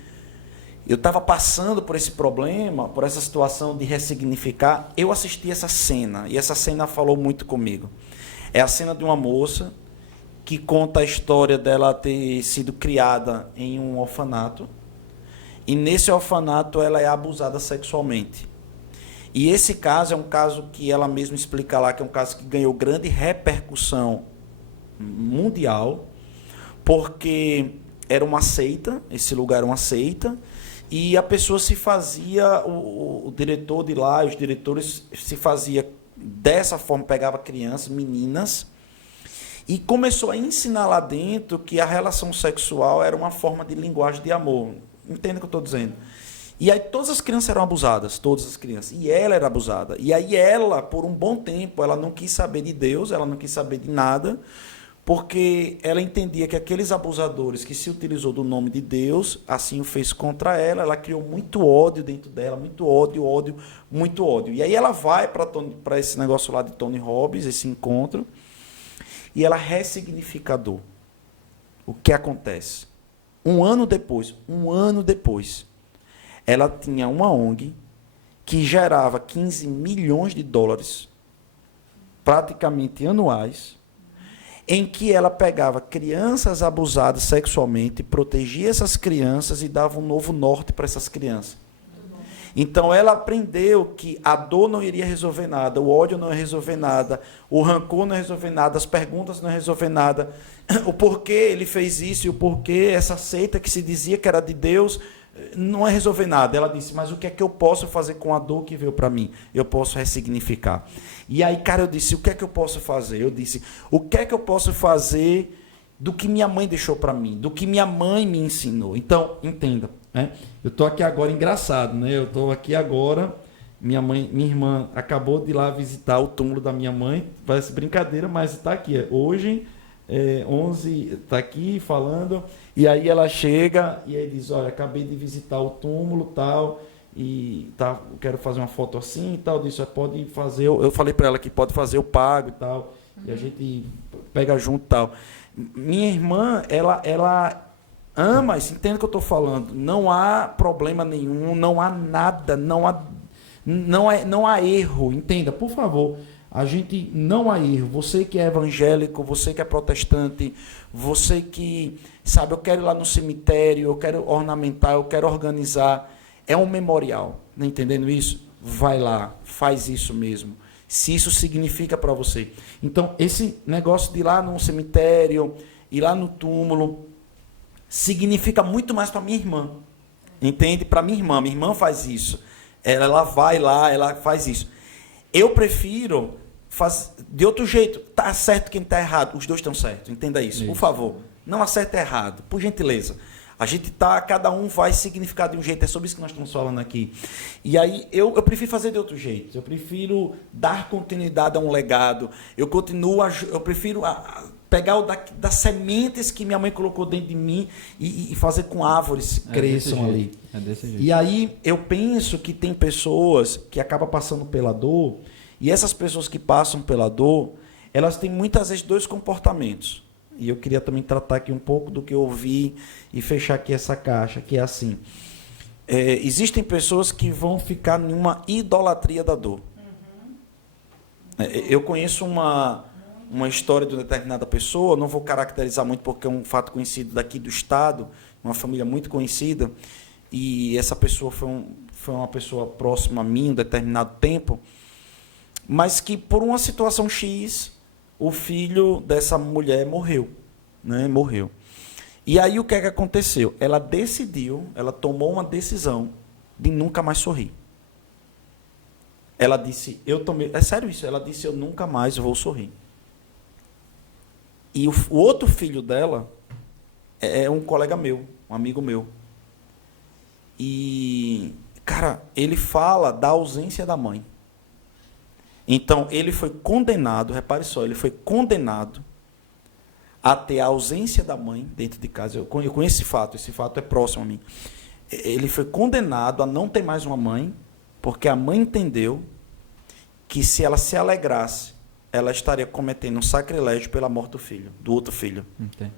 eu estava passando por esse problema, por essa situação de ressignificar, eu assisti essa cena. E essa cena falou muito comigo. É a cena de uma moça que conta a história dela ter sido criada em um orfanato. E nesse orfanato ela é abusada sexualmente. E esse caso é um caso que ela mesma explica lá, que é um caso que ganhou grande repercussão mundial, porque era uma seita, esse lugar era uma seita, e a pessoa se fazia, o diretor de lá, os diretores se fazia dessa forma, pegava crianças, meninas, e começou a ensinar lá dentro que a relação sexual era uma forma de linguagem de amor. Entende o que eu estou dizendo? E aí todas as crianças eram abusadas, todas as crianças. E ela era abusada. E aí ela, por um bom tempo, ela não quis saber de Deus, ela não quis saber de nada, porque ela entendia que aqueles abusadores que se utilizou do nome de Deus, assim o fez contra ela, ela criou muito ódio dentro dela, muito ódio. E aí ela vai para esse negócio lá de Tony Robbins, esse encontro, e ela ressignifica a dor. O que acontece? Um ano depois, ela tinha uma ONG que gerava 15 milhões de dólares, praticamente anuais, em que ela pegava crianças abusadas sexualmente, protegia essas crianças e dava um novo norte para essas crianças. Então ela aprendeu que a dor não iria resolver nada, o ódio não ia resolver nada, o rancor não ia resolver nada, as perguntas não iam resolver nada, o porquê ele fez isso e o porquê essa seita que se dizia que era de Deus não ia resolver nada. Ela disse, mas o que é que eu posso fazer com a dor que veio para mim? Eu posso ressignificar. E aí, cara, eu disse, o que é que eu posso fazer? Eu disse, o que é que eu posso fazer do que minha mãe deixou para mim, do que minha mãe me ensinou? Então, entenda, né? Eu estou aqui agora, engraçado, né? Eu estou aqui agora, minha irmã acabou de ir lá visitar o túmulo da minha mãe, parece brincadeira, mas está aqui. Hoje, 11, está aqui falando, e aí ela chega e aí diz, olha, acabei de visitar o túmulo, tal, e tá, eu quero fazer uma foto assim e tal, disse, pode fazer, eu falei para ela que pode fazer, eu pago e tal, e a gente pega junto e tal. Minha irmã, ela ama isso, entende o que eu estou falando, não há problema nenhum, não há nada, não há erro, entenda, por favor, a gente não há erro, você que é evangélico, você que é protestante, você que, sabe, eu quero ir lá no cemitério, eu quero ornamentar, eu quero organizar, é um memorial, não entendendo isso? Vai lá, faz isso mesmo, se isso significa para você. Então, esse negócio de ir lá no cemitério, ir lá no túmulo, significa muito mais para minha irmã. Entende? Para minha irmã faz isso. Ela vai lá, ela faz isso. Eu prefiro de outro jeito. Tá certo quem tá errado. Os dois estão certos. Entenda isso. Por favor. Não acerta errado. Por gentileza. A gente cada um vai significar de um jeito. É sobre isso que nós estamos falando aqui. E aí, eu prefiro fazer de outro jeito. Eu prefiro dar continuidade a um legado. Eu prefiro pegar das sementes que minha mãe colocou dentro de mim e fazer com árvores cresçam ali. É desse jeito. E aí, eu penso que tem pessoas que acabam passando pela dor, e essas pessoas que passam pela dor, elas têm muitas vezes dois comportamentos. E eu queria também tratar aqui um pouco do que eu ouvi e fechar aqui essa caixa, que é assim. Existem pessoas que vão ficar numa idolatria da dor. Eu conheço uma história de uma determinada pessoa, não vou caracterizar muito porque é um fato conhecido daqui do estado, uma família muito conhecida, e essa pessoa foi uma pessoa próxima a mim um determinado tempo, mas que por uma situação X, o filho dessa mulher morreu, né? Morreu. E aí o que é que aconteceu? Ela tomou uma decisão de nunca mais sorrir. Ela disse, é sério isso, ela disse, eu nunca mais vou sorrir. E o outro filho dela é um colega meu, um amigo meu. E, cara, ele fala da ausência da mãe. Então, ele foi condenado, repare só, ele foi condenado a ter a ausência da mãe dentro de casa. Eu conheço esse fato é próximo a mim. Ele foi condenado a não ter mais uma mãe, porque a mãe entendeu que se ela se alegrasse, ela estaria cometendo um sacrilégio pela morte do outro filho. Entendi.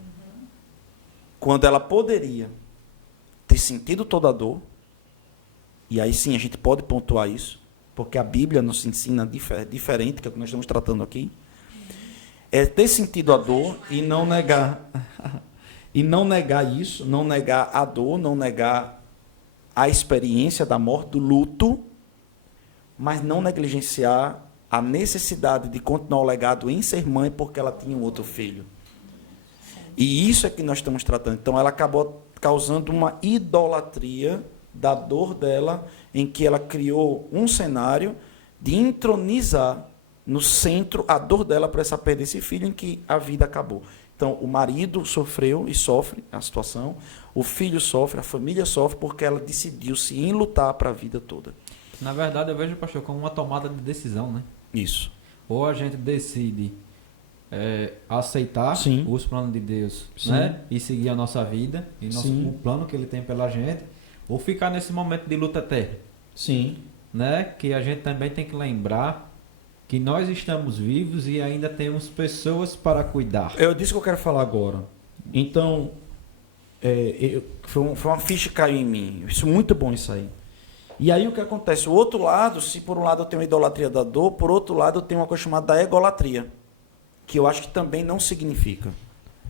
Quando ela poderia ter sentido toda a dor, e aí sim a gente pode pontuar isso, porque a Bíblia nos ensina diferente, que é o que nós estamos tratando aqui, é ter sentido a dor e não negar isso, não negar a dor, não negar a experiência da morte, do luto, mas não negligenciar a necessidade de continuar o legado em ser mãe porque ela tinha um outro filho. E isso é que nós estamos tratando. Então, ela acabou causando uma idolatria da dor dela, em que ela criou um cenário de entronizar no centro a dor dela para essa perder esse filho, em que a vida acabou. Então, o marido sofreu e sofre a situação, o filho sofre, a família sofre, porque ela decidiu se enlutar para a vida toda. Na verdade, eu vejo, pastor, como uma tomada de decisão, né? Isso. Ou a gente decide aceitar Sim. os planos de Deus, Sim. né? E seguir a nossa vida, e o plano que Ele tem pela gente, ou ficar nesse momento de luta eterna. Sim. Né? Que a gente também tem que lembrar que nós estamos vivos e ainda temos pessoas para cuidar. Eu disse que eu quero falar agora. Então, foi uma ficha que caiu em mim. Isso é muito bom isso aí. E aí o que acontece? O outro lado, se por um lado eu tenho a idolatria da dor, por outro lado eu tenho uma coisa chamada da egolatria, que eu acho que também não significa.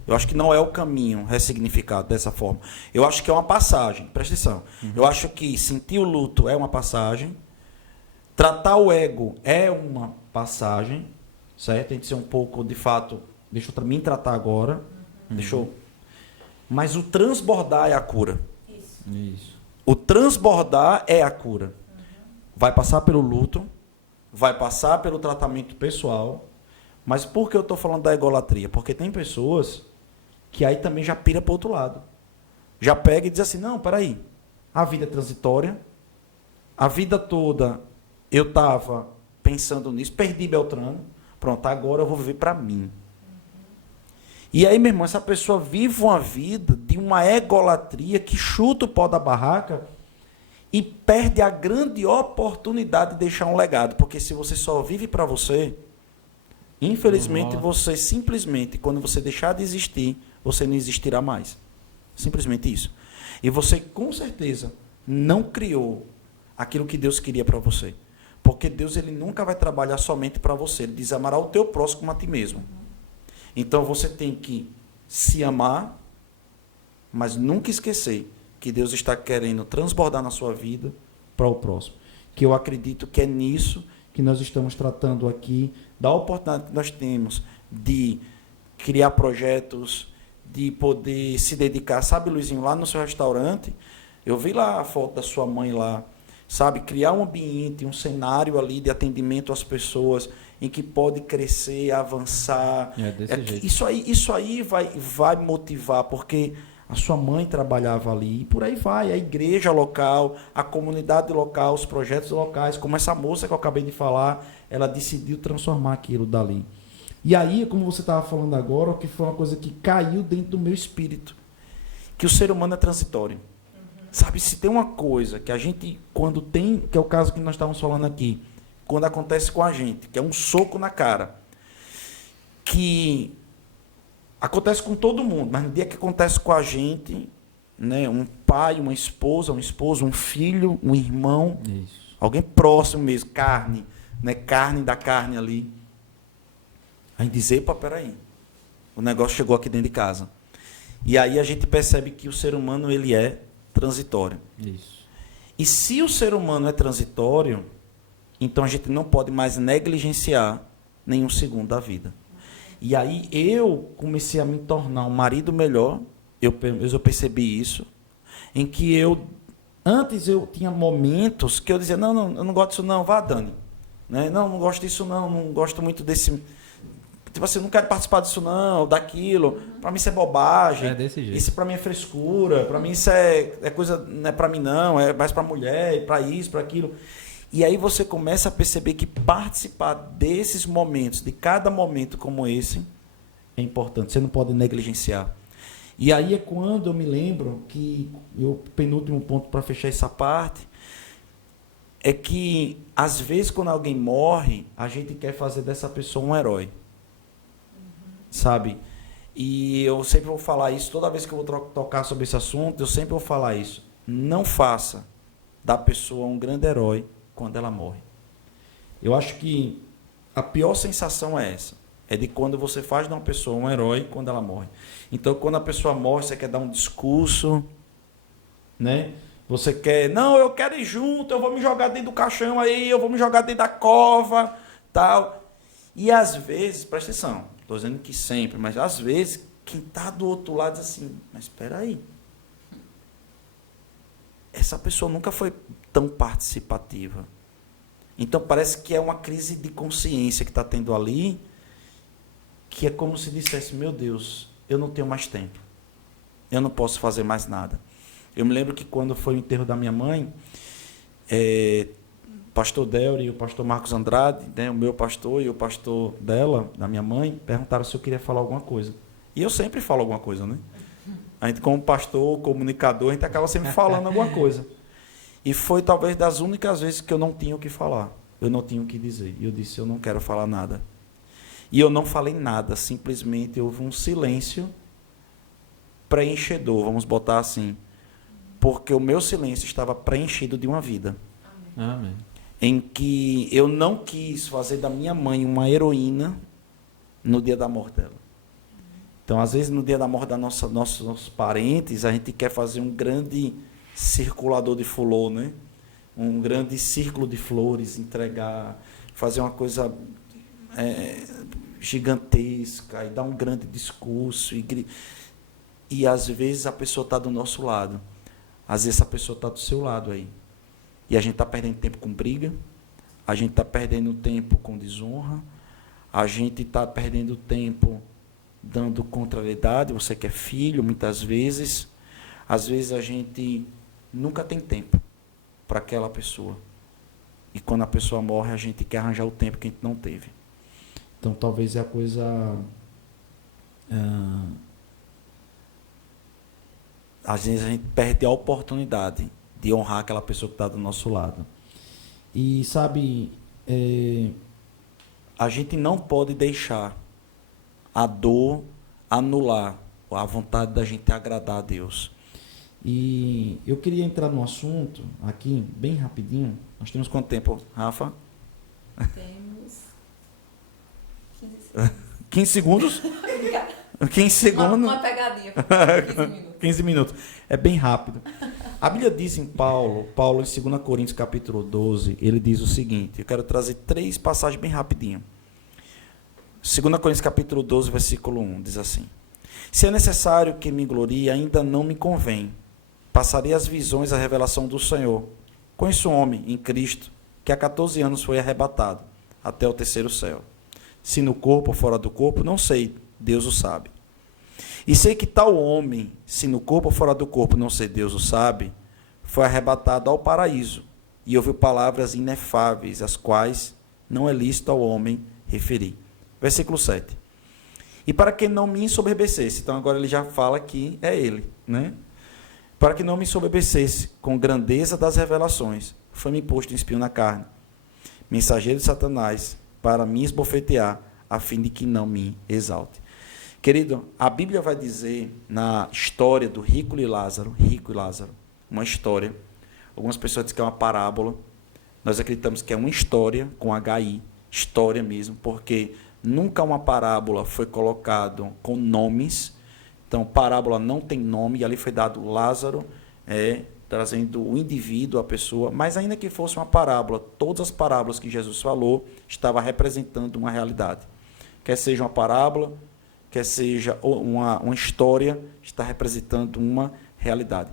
Eu acho que não é o caminho ressignificado dessa forma. Eu acho que é uma passagem, presta atenção. Eu acho que sentir o luto é uma passagem, tratar o ego é uma passagem, certo? Tem que ser um pouco, de fato, deixa eu me tratar agora, mas o transbordar é a cura. Isso. O transbordar é a cura. Vai passar pelo luto, vai passar pelo tratamento pessoal, mas por que eu estou falando da egolatria? Porque tem pessoas que aí também já pira para o outro lado. Já pega e diz assim, não, peraí, a vida é transitória, a vida toda eu estava pensando nisso, perdi Beltrano, pronto, agora eu vou viver para mim. E aí, meu irmão, essa pessoa vive uma vida de uma egolatria que chuta o pau da barraca e perde a grande oportunidade de deixar um legado. Porque se você só vive para você, infelizmente você simplesmente, quando você deixar de existir, você não existirá mais. Simplesmente isso. E você, com certeza, não criou aquilo que Deus queria para você. Porque Deus ele nunca vai trabalhar somente para você. Ele diz, amará o teu próximo como a ti mesmo. Então você tem que se amar, mas nunca esquecer que Deus está querendo transbordar na sua vida para o próximo. Que eu acredito que é nisso que nós estamos tratando aqui, da oportunidade que nós temos de criar projetos, de poder se dedicar. Sabe, Luizinho, lá no seu restaurante, Eu vi lá a foto da sua mãe lá, sabe? Criar um ambiente, um cenário ali de atendimento às pessoas em que pode crescer, avançar. Desse jeito. Isso aí vai motivar, porque a sua mãe trabalhava ali, e por aí vai, a igreja local, a comunidade local, os projetos locais, como essa moça que eu acabei de falar, ela decidiu transformar aquilo dali. E aí, como você estava falando agora, que foi uma coisa que caiu dentro do meu espírito, que o ser humano é transitório. Sabe, se tem uma coisa que a gente, quando tem, que é o caso que nós estávamos falando aqui, quando acontece com a gente, que é um soco na cara, que acontece com todo mundo, mas no dia que acontece com a gente, né, um pai, uma esposa, um esposo, um filho, um irmão, Isso. alguém próximo mesmo, carne, né, carne da carne ali, a gente diz, epa, peraí, o negócio chegou aqui dentro de casa. E aí a gente percebe que o ser humano, ele é transitório. Isso. E se o ser humano é transitório, então a gente não pode mais negligenciar nenhum segundo da vida. E aí eu comecei a me tornar um marido melhor, eu percebi isso, em que antes eu tinha momentos que eu dizia, não, eu não gosto disso não, vá, Dani. Né? Não gosto disso não gosto muito desse... Tipo assim, não quero participar disso não, daquilo. Para mim isso é bobagem. É desse jeito. Isso para mim é frescura. Para mim isso é coisa, não é para mim não, é mais para mulher, para isso, para aquilo. E aí você começa a perceber que participar desses momentos, de cada momento como esse, é importante. Você não pode negligenciar. E aí é quando eu me lembro que, o penúltimo ponto para fechar essa parte, é que às vezes quando alguém morre, a gente quer fazer dessa pessoa um herói. Sabe? E eu sempre vou falar isso, toda vez que eu vou tocar sobre esse assunto, eu sempre vou falar isso. Não faça da pessoa um grande herói quando ela morre. Eu acho que a pior sensação é essa. É de quando você faz de uma pessoa um herói quando ela morre. Então, quando a pessoa morre, você quer dar um discurso, né? Você quer, não, eu quero ir junto, eu vou me jogar dentro do caixão aí, eu vou me jogar dentro da cova, tal. E às vezes, presta atenção, estou dizendo que sempre, mas às vezes, quem está do outro lado diz assim, mas espera aí. Essa pessoa nunca foi tão participativa. Então parece que é uma crise de consciência que está tendo ali, que é como se dissesse, meu Deus, eu não tenho mais tempo. Eu não posso fazer mais nada. Eu me lembro que quando foi o enterro da minha mãe, o pastor Delry e o pastor Marcos Andrade, né, o meu pastor e o pastor dela, da minha mãe, perguntaram se eu queria falar alguma coisa. E eu sempre falo alguma coisa, né? A gente, como pastor, comunicador, a gente acaba sempre falando alguma coisa. E foi talvez das únicas vezes que eu não tinha o que falar. Eu não tinha o que dizer. E eu disse, eu não quero falar nada. E eu não falei nada, simplesmente houve um silêncio preenchedor, vamos botar assim. Porque o meu silêncio estava preenchido de uma vida. Amém. Em que eu não quis fazer da minha mãe uma heroína no dia da morte dela. Então, às vezes, no dia da morte dos nossos parentes, a gente quer fazer um grande circulador de flor, né? Um grande círculo de flores, entregar, fazer uma coisa gigantesca, e dar um grande discurso. E às vezes a pessoa está do nosso lado. Às vezes a pessoa está do seu lado aí. E a gente está perdendo tempo com briga, a gente está perdendo tempo com desonra, a gente está perdendo tempo dando contrariedade, você que é filho, muitas vezes. Às vezes a gente nunca tem tempo para aquela pessoa. E quando a pessoa morre, a gente quer arranjar o tempo que a gente não teve. Então, talvez é a coisa... às vezes a gente perde a oportunidade de honrar aquela pessoa que está do nosso lado. E, sabe, a gente não pode deixar a dor anular a vontade da gente agradar a Deus. E eu queria entrar no assunto aqui, bem rapidinho. Nós temos quanto tempo, Rafa? Temos 15 segundos? 15 segundos? Uma pegadinha. 15 minutos. 15 minutos. É bem rápido. A Bíblia diz em Paulo em 2 Coríntios capítulo 12, ele diz o seguinte, eu quero trazer 3 passagens bem rapidinho. 2 Coríntios capítulo 12, versículo 1, diz assim, se é necessário que me glorie, ainda não me convém, Passarei as visões, a revelação do Senhor. Conheço um homem em Cristo que há 14 anos foi arrebatado até o terceiro céu. Se no corpo ou fora do corpo, não sei, Deus o sabe. E sei que tal homem, se no corpo ou fora do corpo, não sei, Deus o sabe, foi arrebatado ao paraíso e ouviu palavras inefáveis, as quais não é lícito ao homem referir. Versículo 7. E para que não me ensoberbecesse, então agora ele já fala que é ele, né? Para que não me ensoberbecesse com grandeza das revelações, foi-me posto um espinho na carne, mensageiro de Satanás, para me esbofetear, a fim de que não me exalte. Querido, a Bíblia vai dizer na história do rico e Lázaro, uma história. Algumas pessoas dizem que é uma parábola. Nós acreditamos que é uma história com HI, história mesmo, porque nunca uma parábola foi colocado com nomes. Então, parábola não tem nome, e ali foi dado Lázaro, trazendo o indivíduo, a pessoa, mas ainda que fosse uma parábola, todas as parábolas que Jesus falou estavam representando uma realidade. Quer seja uma parábola, quer seja uma história, está representando uma realidade.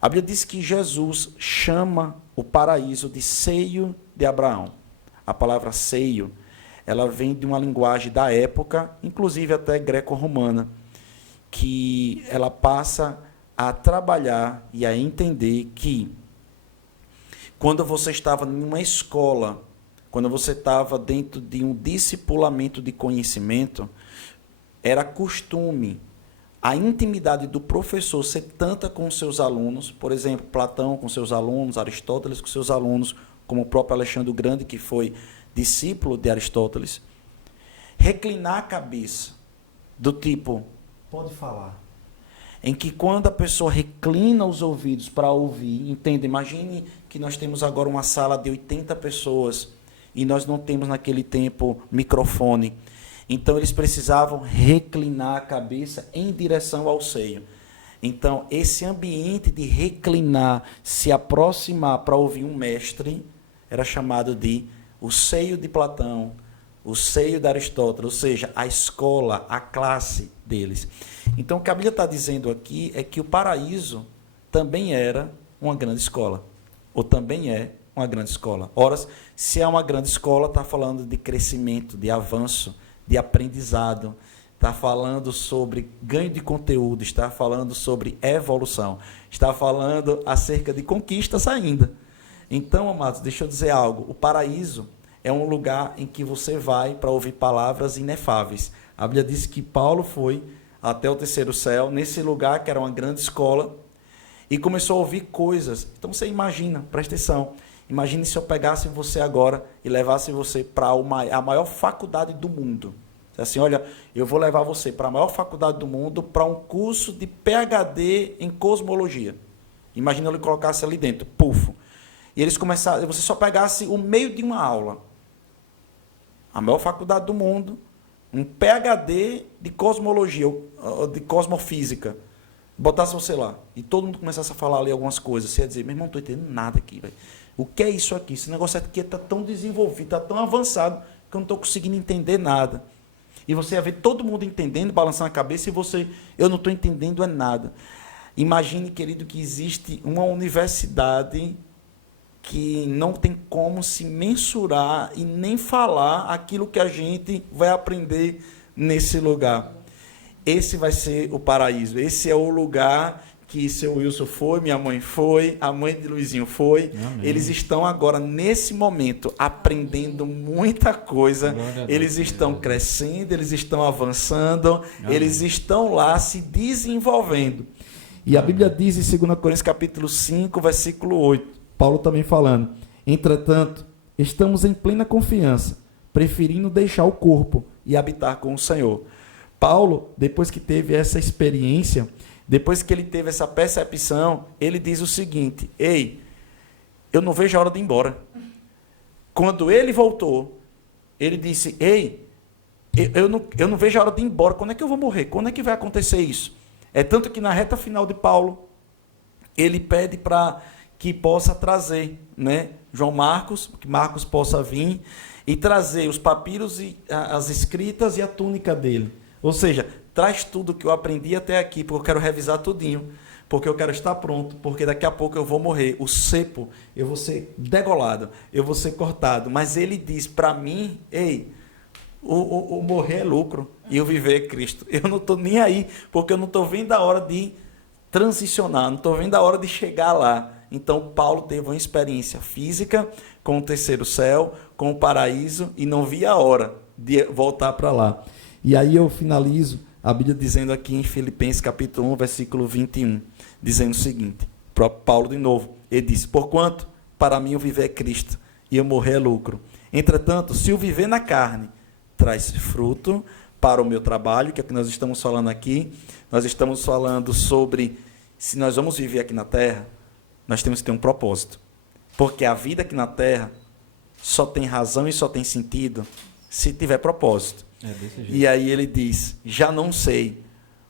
A Bíblia diz que Jesus chama o paraíso de seio de Abraão. A palavra seio, ela vem de uma linguagem da época, inclusive até greco-romana, que ela passa a trabalhar e a entender que quando você estava em uma escola, quando você estava dentro de um discipulamento de conhecimento, era costume a intimidade do professor ser tanta com seus alunos, por exemplo, Platão com seus alunos, Aristóteles com seus alunos, como o próprio Alexandre o Grande, que foi discípulo de Aristóteles, reclinar a cabeça, do tipo, pode falar, em que quando a pessoa reclina os ouvidos para ouvir, entenda, imagine que nós temos agora uma sala de 80 pessoas e nós não temos naquele tempo microfone. Então eles precisavam reclinar a cabeça em direção ao seio. Então esse ambiente de reclinar, se aproximar para ouvir um mestre, era chamado de o seio de Platão, o seio de Aristóteles, ou seja, a escola, a classe deles. Então, o que a Bíblia está dizendo aqui é que o paraíso também era uma grande escola, ou também é uma grande escola. Ora, se é uma grande escola, está falando de crescimento, de avanço, de aprendizado, está falando sobre ganho de conteúdo, está falando sobre evolução, está falando acerca de conquistas ainda. Então, amados, deixa eu dizer algo, o paraíso é um lugar em que você vai para ouvir palavras inefáveis. A Bíblia diz que Paulo foi até o terceiro céu, nesse lugar que era uma grande escola, e começou a ouvir coisas. Então você imagina, presta atenção, imagine se eu pegasse você agora e levasse você para a maior faculdade do mundo. Assim, olha, eu vou levar você para a maior faculdade do mundo para um curso de PhD em cosmologia. Imagina ele colocasse ali dentro, pufo. E eles começaram, você só pegasse o meio de uma aula. A maior faculdade do mundo, um PhD de cosmologia, de cosmofísica. Botasse você lá. E todo mundo começasse a falar ali algumas coisas. Você ia dizer, meu irmão, não estou entendendo nada aqui, velho. O que é isso aqui? Esse negócio aqui está tão desenvolvido, está tão avançado, que eu não estou conseguindo entender nada. E você ia ver todo mundo entendendo, balançando a cabeça, e você, eu não estou entendendo é nada. Imagine, querido, que existe uma universidade que não tem como se mensurar e nem falar aquilo que a gente vai aprender nesse lugar. Esse vai ser o paraíso. Esse é o lugar que seu Wilson foi, minha mãe foi, a mãe de Luizinho foi. Amém. Eles estão agora, nesse momento, aprendendo muita coisa. Eles estão crescendo, eles estão avançando, eles estão lá se desenvolvendo. E a Bíblia diz em 2 Coríntios capítulo 5, versículo 8, Paulo também falando, entretanto, estamos em plena confiança, preferindo deixar o corpo e habitar com o Senhor. Paulo, depois que teve essa experiência, depois que ele teve essa percepção, ele diz o seguinte, ei, eu não vejo a hora de ir embora. Quando ele voltou, ele disse, ei, eu não vejo a hora de ir embora, quando é que eu vou morrer? Quando é que vai acontecer isso? É tanto que na reta final de Paulo, ele pede para que possa trazer, né, João Marcos, que Marcos possa vir e trazer os papiros, e as escritas e a túnica dele. Ou seja, traz tudo que eu aprendi até aqui, porque eu quero revisar tudinho. porque eu quero estar pronto, porque daqui a pouco eu vou morrer. O cepo, eu vou ser degolado, eu vou ser cortado. Mas ele diz para mim, ei, o morrer é lucro e o viver é Cristo. Eu não estou nem aí, porque eu não estou vendo a hora de transicionar, não estou vendo a hora de chegar lá. Então, Paulo teve uma experiência física com o terceiro céu, com o paraíso, e não via a hora de voltar para lá. E aí eu finalizo a Bíblia dizendo aqui em Filipenses capítulo 1, versículo 21, dizendo o seguinte, próprio Paulo de novo, ele disse, porquanto para mim o viver é Cristo e eu morrer é lucro. Entretanto, se o viver na carne traz fruto para o meu trabalho, que é o que nós estamos falando aqui, nós estamos falando sobre se nós vamos viver aqui na terra, nós temos que ter um propósito. Porque a vida aqui na terra só tem razão e só tem sentido se tiver propósito. É desse jeito. E aí ele diz, já não sei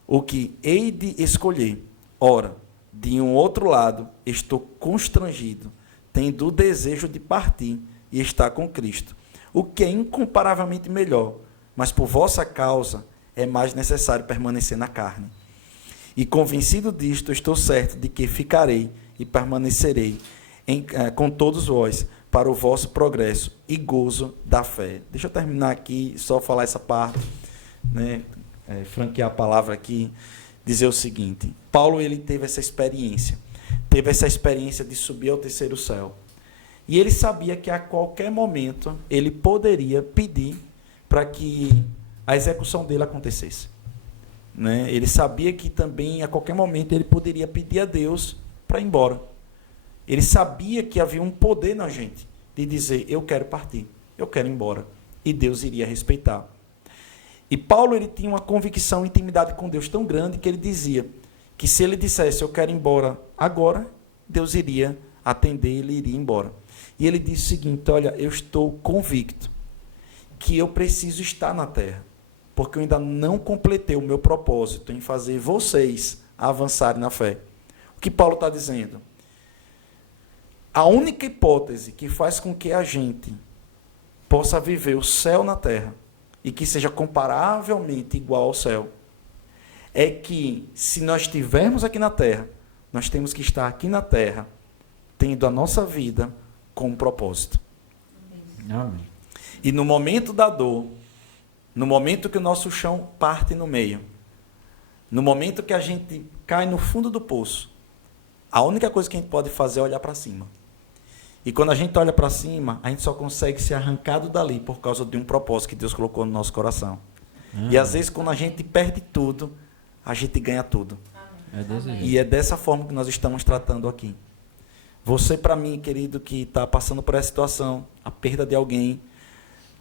o que hei de escolher. Ora, de um outro lado, estou constrangido, tendo o desejo de partir e estar com Cristo, o que é incomparavelmente melhor, mas por vossa causa é mais necessário permanecer na carne. E convencido disto, estou certo de que ficarei e permanecerei com todos vós para o vosso progresso e gozo da fé. Deixa eu terminar aqui, só falar essa parte, né? Franquear a palavra aqui, dizer o seguinte, Paulo ele teve essa experiência de subir ao terceiro céu, e ele sabia que a qualquer momento ele poderia pedir para que a execução dele acontecesse, né? Ele sabia que também a qualquer momento ele poderia pedir a Deus para ir embora. Ele sabia que havia um poder na gente de dizer, eu quero partir, eu quero ir embora, e Deus iria respeitar. E Paulo ele tinha uma convicção, intimidade com Deus tão grande que ele dizia que se ele dissesse, eu quero ir embora agora, Deus iria atender, ele iria embora. E ele disse o seguinte, olha, eu estou convicto que eu preciso estar na terra, porque eu ainda não completei o meu propósito em fazer vocês avançarem na fé. O que Paulo está dizendo? A única hipótese que faz com que a gente possa viver o céu na terra e que seja comparavelmente igual ao céu é que, se nós estivermos aqui na terra, nós temos que estar aqui na terra tendo a nossa vida com um propósito. Amém. E no momento da dor, no momento que o nosso chão parte no meio, no momento que a gente cai no fundo do poço, a única coisa que a gente pode fazer é olhar para cima. E quando a gente olha para cima, a gente só consegue ser arrancado dali por causa de um propósito que Deus colocou no nosso coração. E às vezes, quando a gente perde tudo, a gente ganha tudo. É desse jeito. E é dessa forma que nós estamos tratando aqui. Você, para mim, querido, que está passando por essa situação, a perda de alguém,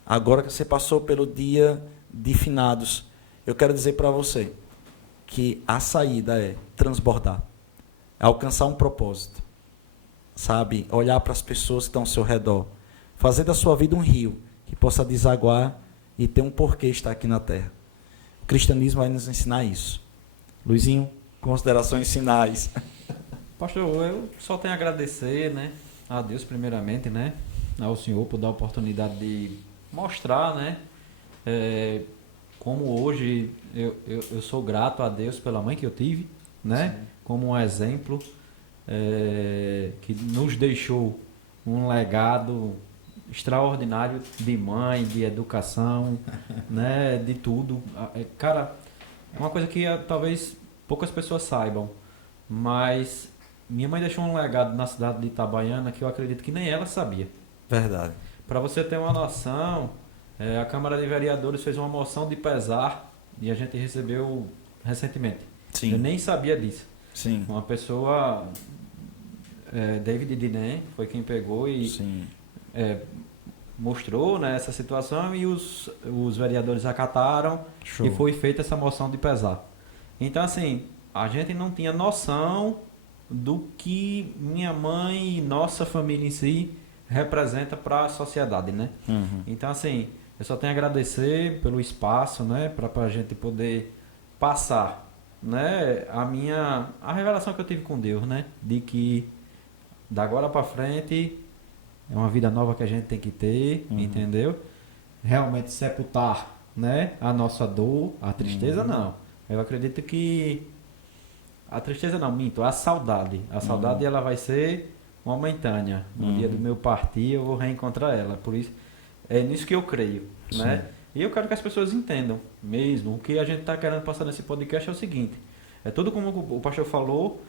agora que você passou pelo dia de finados, eu quero dizer para você que a saída é transbordar, é alcançar um propósito, sabe? Olhar para as pessoas que estão ao seu redor, fazer da sua vida um rio que possa desaguar e ter um porquê estar aqui na terra. O cristianismo vai nos ensinar isso. Luizinho, considerações finais. Pastor, eu só tenho a agradecer, né, a Deus primeiramente, né, ao Senhor por dar a oportunidade de mostrar, né, como hoje eu sou grato a Deus pela mãe que eu tive, né, sim, como um exemplo que nos deixou um legado extraordinário de mãe, de educação, né, de tudo. Cara, é uma coisa que talvez poucas pessoas saibam, mas minha mãe deixou um legado na cidade de Itabaiana que eu acredito que nem ela sabia. Verdade. Para você ter uma noção, a Câmara de Vereadores fez uma moção de pesar e a gente recebeu recentemente. Sim. Eu nem sabia disso. Sim. Uma pessoa, David Diné, foi quem pegou e Sim. mostrou, né, essa situação e os vereadores acataram. Show. E foi feita essa moção de pesar. Então, assim, a gente não tinha noção do que minha mãe e nossa família em si representa para a sociedade, né? Uhum. Então, assim, eu só tenho a agradecer pelo espaço, né, para a gente poder passar, né, a revelação que eu tive com Deus, né, de que da agora para frente é uma vida nova que a gente tem que ter, entendeu? Realmente sepultar, né, a nossa dor, a tristeza, não. Eu acredito que A tristeza não, minto, a saudade. A saudade ela vai ser momentânea. No dia do meu partir eu vou reencontrar ela. Por isso, é nisso que eu creio, né? E eu quero que as pessoas entendam mesmo. O que a gente está querendo passar nesse podcast é o seguinte. É tudo como o pastor falou.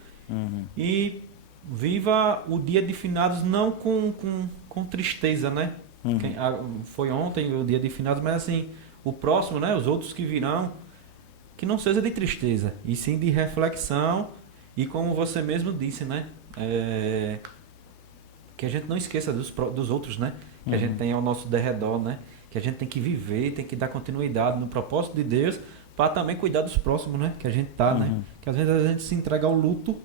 E viva o dia de finados não com tristeza, né? Foi ontem o dia de finados, mas assim, o próximo, né? Os outros que virão, que não seja de tristeza, e sim de reflexão. E como você mesmo disse, né? Que a gente não esqueça dos outros, né? Que a gente tem ao nosso derredor, né? Que a gente tem que viver, tem que dar continuidade no propósito de Deus para também cuidar dos próximos, né? Que a gente tá, né? Que às vezes a gente se entrega ao luto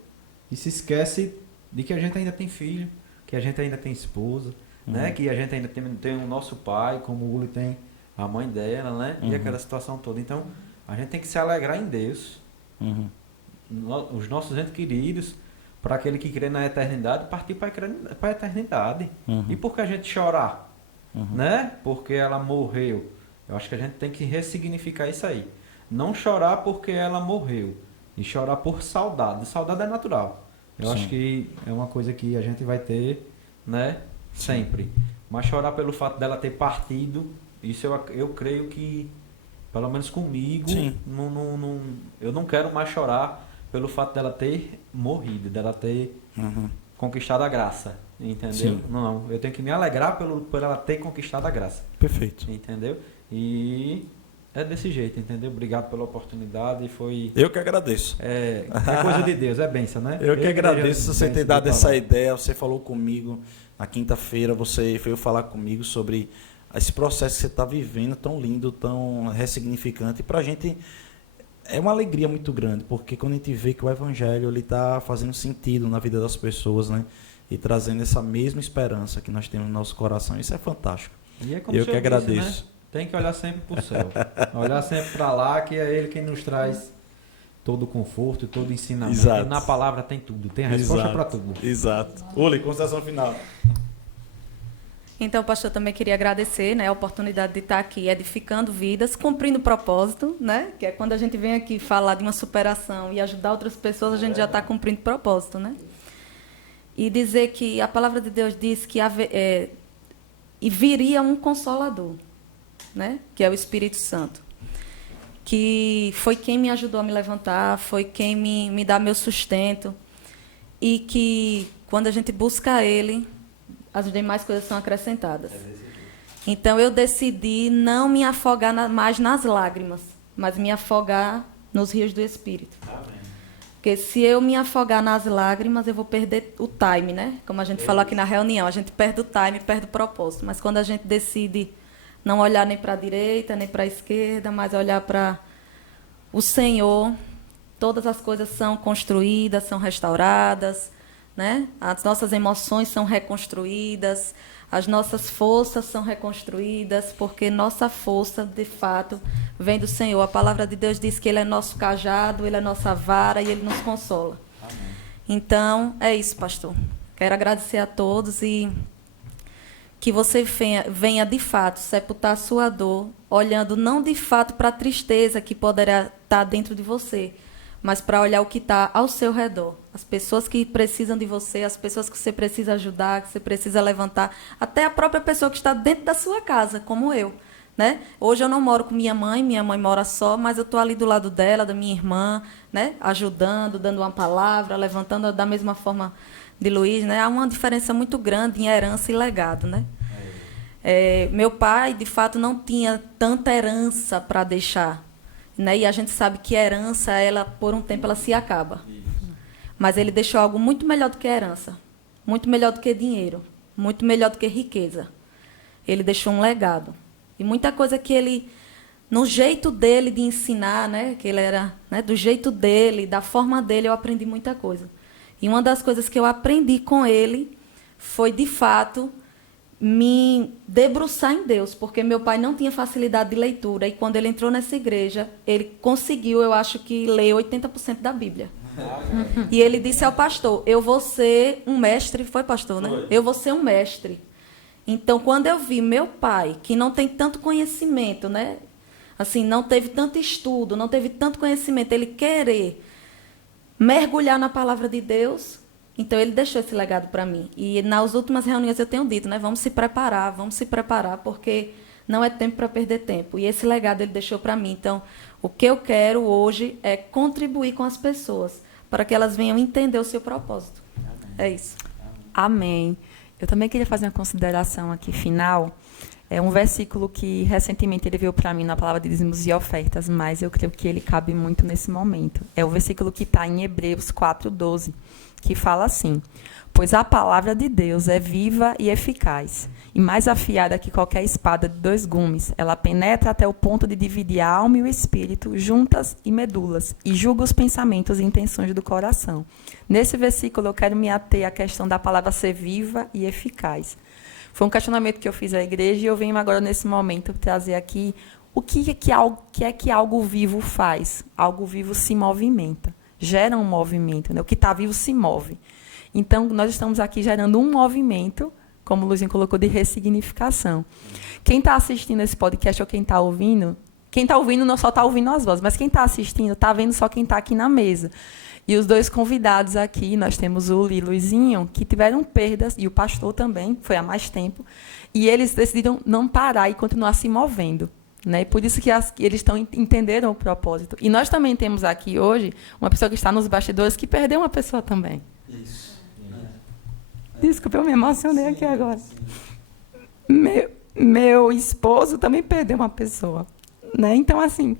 e se esquece de que a gente ainda tem filho, que a gente ainda tem esposa, né? Que a gente ainda tem o nosso pai, como o Uli tem a mãe dela, né? E aquela situação toda. Então, a gente tem que se alegrar em Deus. Os nossos entes queridos, para aquele que crê na eternidade, partir para a eternidade. E por que a gente chorar? Né? Porque ela morreu. Eu acho que a gente tem que ressignificar isso aí. Não chorar porque ela morreu. E chorar por saudade. Saudade é natural. Eu acho que é uma coisa que a gente vai ter, né? Sempre. Mas chorar pelo fato dela ter partido, isso eu creio que, pelo menos comigo, eu não quero mais chorar pelo fato dela ter morrido, dela ter conquistado a graça. Entendeu? Sim. Não, eu tenho que me alegrar por ela ter conquistado a graça. Perfeito. Entendeu? E é desse jeito, entendeu? Obrigado pela oportunidade. Eu que agradeço. É coisa de Deus, é bênção, né? Eu que agradeço você ter dado essa ideia. Você falou comigo na quinta-feira, você veio falar comigo sobre esse processo que você está vivendo, tão lindo, tão ressignificante. E para a gente é uma alegria muito grande, porque quando a gente vê que o Evangelho está fazendo sentido na vida das pessoas, né? E trazendo essa mesma esperança que nós temos no nosso coração, isso é fantástico. E é como eu que agradeço. Disse, né? Tem que olhar sempre para o céu. Olhar sempre para lá, que é Ele quem nos traz todo o conforto, todo o ensinamento. Exato. E na palavra tem tudo, tem a resposta para tudo. Exato. Uli, consideração final. Então, pastor, também queria agradecer, né, a oportunidade de estar aqui edificando vidas, cumprindo o propósito, né? Que é quando a gente vem aqui falar de uma superação e ajudar outras pessoas, a gente já está cumprindo o propósito, né? E dizer que a palavra de Deus diz que e viria um consolador, né? Que é o Espírito Santo, que foi quem me ajudou a me levantar, foi quem me dá meu sustento, e que quando a gente busca Ele, as demais coisas são acrescentadas. Então eu decidi não me afogar mais nas lágrimas, mas me afogar nos rios do Espírito. Porque se eu me afogar nas lágrimas, eu vou perder o time, né? Como a gente falou aqui na reunião, a gente perde o time, perde o propósito. Mas quando a gente decide não olhar nem para a direita, nem para a esquerda, mas olhar para o Senhor, todas as coisas são construídas, são restauradas, né? As nossas emoções são reconstruídas, as nossas forças são reconstruídas, porque nossa força, de fato, vem do Senhor. A palavra de Deus diz que Ele é nosso cajado, Ele é nossa vara e Ele nos consola. Amém. Então, é isso, pastor. Quero agradecer a todos e que você venha de fato sepultar a sua dor, olhando não de fato para a tristeza que poderá estar dentro de você, mas para olhar o que está ao seu redor. As pessoas que precisam de você, as pessoas que você precisa ajudar, que você precisa levantar, até a própria pessoa que está dentro da sua casa, como eu. Né? Hoje eu não moro com minha mãe mora só, mas eu estou ali do lado dela, da minha irmã, né? Ajudando, dando uma palavra, levantando da mesma forma de Luiz. Né? Há uma diferença muito grande em herança e legado. Né? Meu pai, de fato, não tinha tanta herança para deixar. Né? E a gente sabe que herança, ela, por um tempo, ela se acaba. Mas ele deixou algo muito melhor do que herança, muito melhor do que dinheiro, muito melhor do que riqueza. Ele deixou um legado. E muita coisa que ele, no jeito dele de ensinar, né, que ele era, né, do jeito dele, da forma dele, eu aprendi muita coisa. E uma das coisas que eu aprendi com ele foi, de fato, me debruçar em Deus, porque meu pai não tinha facilidade de leitura, e quando ele entrou nessa igreja, ele conseguiu, eu acho que, ler 80% da Bíblia. E ele disse ao pastor, eu vou ser um mestre, foi pastor, né? Eu vou ser um mestre. Então, quando eu vi meu pai, que não tem tanto conhecimento, né? Assim, não teve tanto estudo, não teve tanto conhecimento, ele querer mergulhar na palavra de Deus. Então, ele deixou esse legado para mim. E nas últimas reuniões eu tenho dito, né? Vamos se preparar, porque não é tempo para perder tempo. E esse legado ele deixou para mim. Então, o que eu quero hoje é contribuir com as pessoas, para que elas venham entender o seu propósito. É isso. Amém. Eu também queria fazer uma consideração aqui final. É um versículo que recentemente ele veio para mim na palavra de dízimos e ofertas, mas eu creio que ele cabe muito nesse momento. É o versículo que está em Hebreus 4:12, que fala assim: pois a palavra de Deus é viva e eficaz, e mais afiada que qualquer espada de 2 gumes. Ela penetra até o ponto de dividir a alma e o espírito, juntas e medulas, e julga os pensamentos e intenções do coração. Nesse versículo eu quero me ater à questão da palavra ser viva e eficaz. Foi um questionamento que eu fiz à igreja e eu venho agora, nesse momento, trazer aqui o que é que algo vivo faz. Algo vivo se movimenta, gera um movimento, né? O que está vivo se move. Então, nós estamos aqui gerando um movimento, como o Luizinho colocou, de ressignificação. Quem está assistindo esse podcast ou quem está ouvindo não só está ouvindo as vozes, mas quem está assistindo está vendo só quem está aqui na mesa. E os 2 convidados aqui, nós temos o Uli e o Luizinho, que tiveram perdas, e o pastor também, foi há mais tempo, e eles decidiram não parar e continuar se movendo. Né? Por isso que eles entenderam o propósito. E nós também temos aqui hoje uma pessoa que está nos bastidores que perdeu uma pessoa também. Isso. Desculpa, eu me emocionei aqui agora. Meu esposo também perdeu uma pessoa. Né? Então, assim,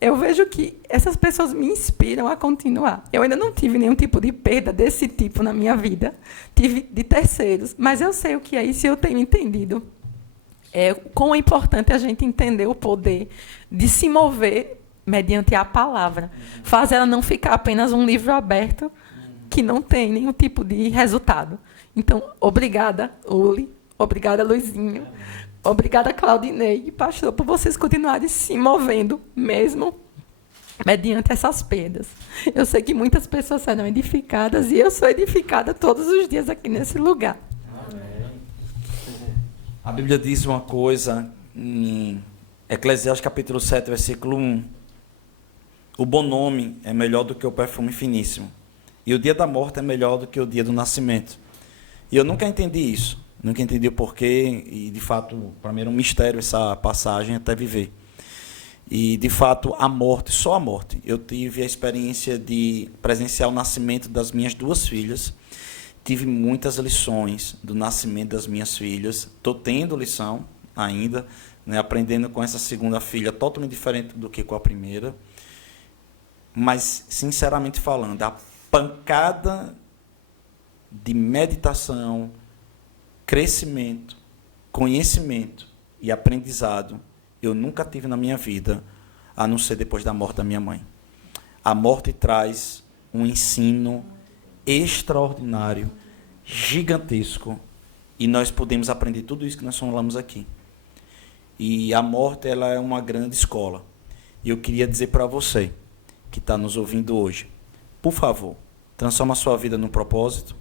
eu vejo que essas pessoas me inspiram a continuar. Eu ainda não tive nenhum tipo de perda desse tipo na minha vida. Tive de terceiros, mas eu sei o que é isso e eu tenho entendido. Quão é importante a gente entender o poder de se mover mediante a palavra. Fazer ela não ficar apenas um livro aberto que não tem nenhum tipo de resultado. Então, obrigada, Uli. Obrigada, Luizinho. Obrigada, Claudinei e pastor, por vocês continuarem se movendo, mesmo mediante essas perdas. Eu sei que muitas pessoas serão edificadas e eu sou edificada todos os dias aqui nesse lugar. A Bíblia diz uma coisa em Eclesiastes capítulo 7, versículo 1. O bom nome é melhor do que o perfume finíssimo. E o dia da morte é melhor do que o dia do nascimento. E eu nunca entendi isso. Nunca entendi o porquê. E, de fato, para mim era um mistério essa passagem até viver. E, de fato, a morte, só a morte. Eu tive a experiência de presenciar o nascimento das minhas 2 filhas. Tive muitas lições do nascimento das minhas filhas. Estou tendo lição ainda, né, aprendendo com essa segunda filha, totalmente diferente do que com a primeira. Mas, sinceramente falando, a pancada de meditação, crescimento, conhecimento e aprendizado eu nunca tive na minha vida, a não ser depois da morte da minha mãe. A morte traz um ensino extraordinário, gigantesco, e nós podemos aprender tudo isso que nós falamos aqui. E a morte, ela é uma grande escola. E eu queria dizer para você que está nos ouvindo hoje, por favor, transforma a sua vida num propósito.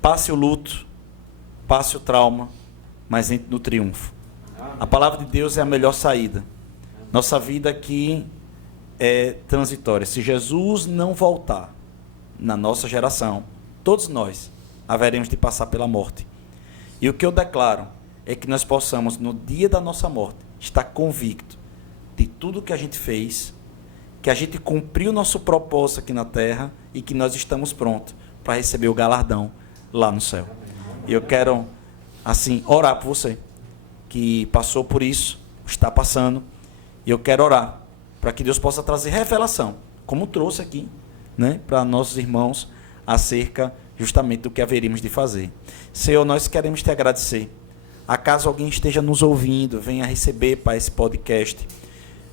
Passe o luto, passe o trauma, mas entre no triunfo. A palavra de Deus é a melhor saída. Nossa vida aqui é transitória. Se Jesus não voltar na nossa geração, todos nós haveremos de passar pela morte. E o que eu declaro é que nós possamos, no dia da nossa morte, estar convicto de tudo que a gente fez, que a gente cumpriu o nosso propósito aqui na terra e que nós estamos prontos para receber o galardão lá no céu. E eu quero, assim, orar por você, que passou por isso, está passando, e eu quero orar para que Deus possa trazer revelação, como trouxe aqui, né, para nossos irmãos, acerca justamente do que haveríamos de fazer. Senhor, nós queremos te agradecer. Acaso alguém esteja nos ouvindo, venha receber, Pai, esse podcast,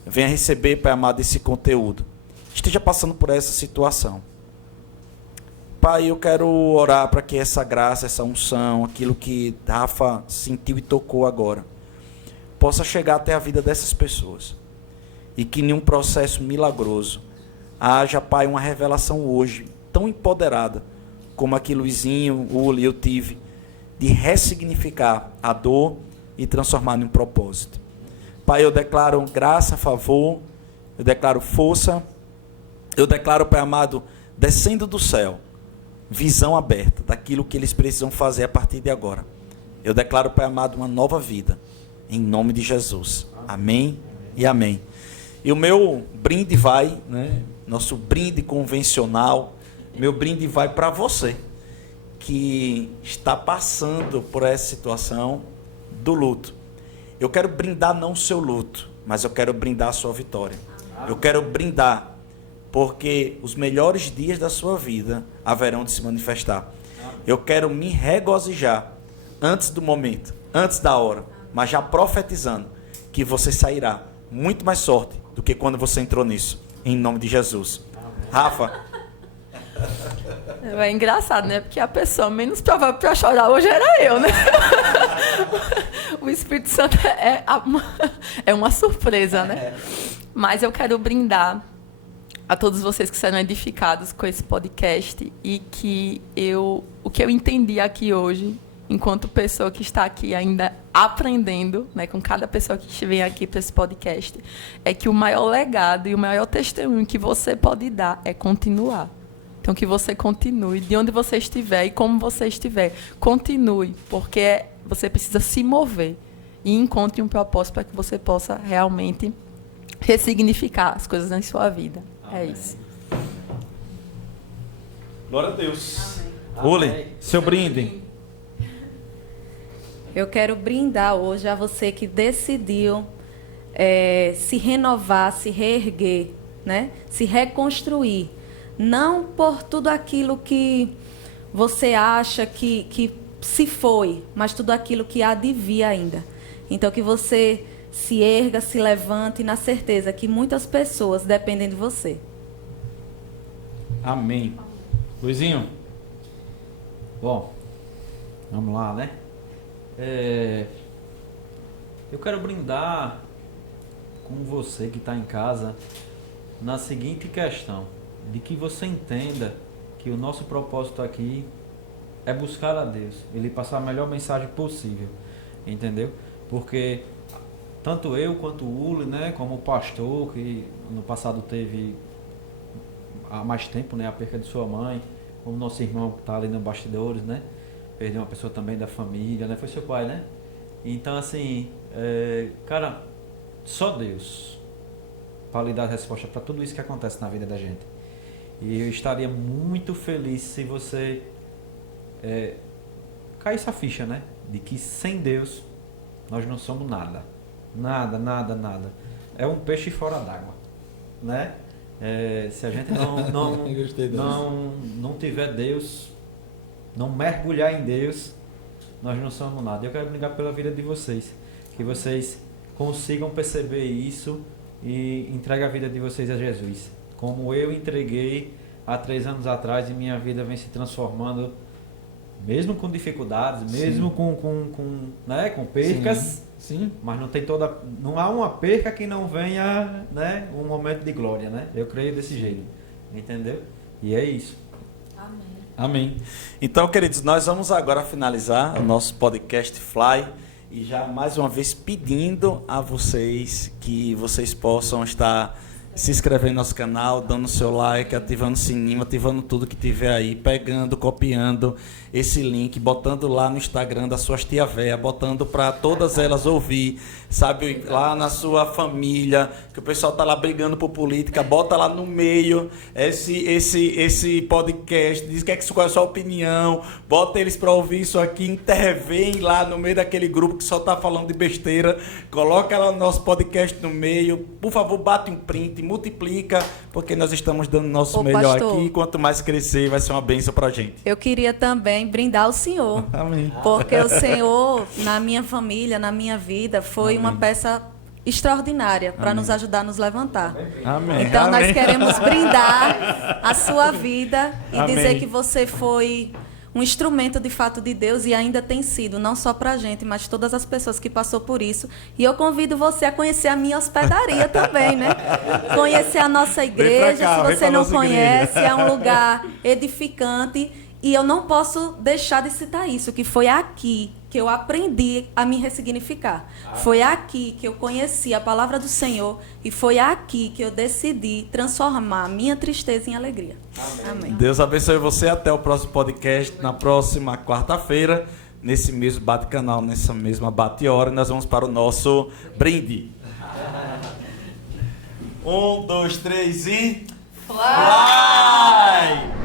venha receber, Pai amado, esse conteúdo, esteja passando por essa situação. Pai, eu quero orar para que essa graça, essa unção, aquilo que Rafa sentiu e tocou agora, possa chegar até a vida dessas pessoas. E que em um processo milagroso haja, Pai, uma revelação hoje, tão empoderada, como a que Luizinho, Uli, eu tive, de ressignificar a dor e transformar em um propósito. Pai, eu declaro graça, favor, eu declaro força, Eu declaro, Pai amado, descendo do céu, visão aberta daquilo que eles precisam fazer a partir de agora. Eu declaro, Pai amado, uma nova vida, em nome de Jesus. Amém e amém. E o meu brinde vai, né, nosso brinde convencional, meu brinde vai para você, que está passando por essa situação do luto. Eu quero brindar não o seu luto, mas eu quero brindar a sua vitória. Eu quero brindar, porque os melhores dias da sua vida haverão de se manifestar. Eu quero me regozijar antes do momento, antes da hora, mas já profetizando que você sairá muito mais forte do que quando você entrou nisso, em nome de Jesus. Rafa. É engraçado, né? Porque a pessoa menos provável para chorar hoje era eu, né? O Espírito Santo é uma surpresa, né? Mas eu quero brindar a todos vocês que serão edificados com esse podcast e que o que eu entendi aqui hoje, enquanto pessoa que está aqui ainda aprendendo, né, com cada pessoa que vem aqui para esse podcast, é que o maior legado e o maior testemunho que você pode dar é continuar. Então, que você continue, de onde você estiver e como você estiver, continue, porque você precisa se mover e encontre um propósito para que você possa realmente ressignificar as coisas na sua vida. É isso. Glória a Deus. Amém. Uli, seu brinde. Eu quero brindar hoje a você que decidiu se renovar, se reerguer, né? Se reconstruir. Não por tudo aquilo que você acha que se foi, mas tudo aquilo que há de vir ainda. Então, que você se erga, se levante na certeza que muitas pessoas dependem de você. Amém. Luizinho. Bom, vamos lá, né? Eu quero brindar com você que está em casa na seguinte questão, de que você entenda que o nosso propósito aqui é buscar a Deus, Ele passar a melhor mensagem possível, entendeu? Porque tanto eu quanto o Uli, né, como o pastor, que no passado teve há mais tempo, né, a perca de sua mãe, como nosso irmão que está ali nos bastidores, né, perdeu uma pessoa também da família, né, foi seu pai, né? Então, assim, cara, só Deus para lhe dar resposta para tudo isso que acontece na vida da gente. E eu estaria muito feliz se você caísse a ficha, né, de que sem Deus nós não somos nada. Nada, nada, nada. É um peixe fora d'água, né? Se a gente não tiver Deus, não mergulhar em Deus, nós não somos nada. Eu quero brigar pela vida de vocês, que vocês consigam perceber isso e entregue a vida de vocês a Jesus. Como eu entreguei há 3 anos atrás e minha vida vem se transformando, mesmo com dificuldades, mesmo com percas. Sim. Mas não há uma perca que não venha, né, um momento de glória, né? Eu creio desse jeito, entendeu? E é isso. Amém. Amém. Então, queridos, nós vamos agora finalizar o nosso podcast Fly e já mais uma vez pedindo a vocês que vocês possam estar se inscrevendo no nosso canal, dando seu like, ativando o sininho, ativando tudo que tiver aí, pegando, copiando esse link, botando lá no Instagram das suas tia véia, botando para todas elas ouvir, sabe, lá na sua família, que o pessoal tá lá brigando por política, bota lá no meio esse podcast, diz qual é a sua opinião, bota eles para ouvir isso aqui, intervém lá no meio daquele grupo que só tá falando de besteira, coloca lá no nosso podcast no meio, por favor, bate um print, multiplica, porque nós estamos dando o nosso melhor pastor, aqui, quanto mais crescer, vai ser uma bênção pra gente. Eu queria também brindar o Senhor. Amém. Porque o Senhor, na minha família, na minha vida, foi uma peça extraordinária para nos ajudar a nos levantar. Amém. Então, Amém. nós queremos brindar a sua vida e Amém. dizer que você foi um instrumento de fato de Deus e ainda tem sido, não só para a gente, mas todas as pessoas que passou por isso. E eu convido você a conhecer a minha hospedaria também, né? Conhecer a nossa igreja, cá, se você não conhece, é um lugar edificante. E eu não posso deixar de citar isso, que foi aqui que eu aprendi a me ressignificar. Foi aqui que eu conheci a palavra do Senhor e foi aqui que eu decidi transformar a minha tristeza em alegria. Amém. Deus abençoe você. Até o próximo podcast, na próxima quarta-feira, nesse mesmo bate-canal, nessa mesma bate-hora, nós vamos para o nosso brinde. 1, 2, 3 e... Fly!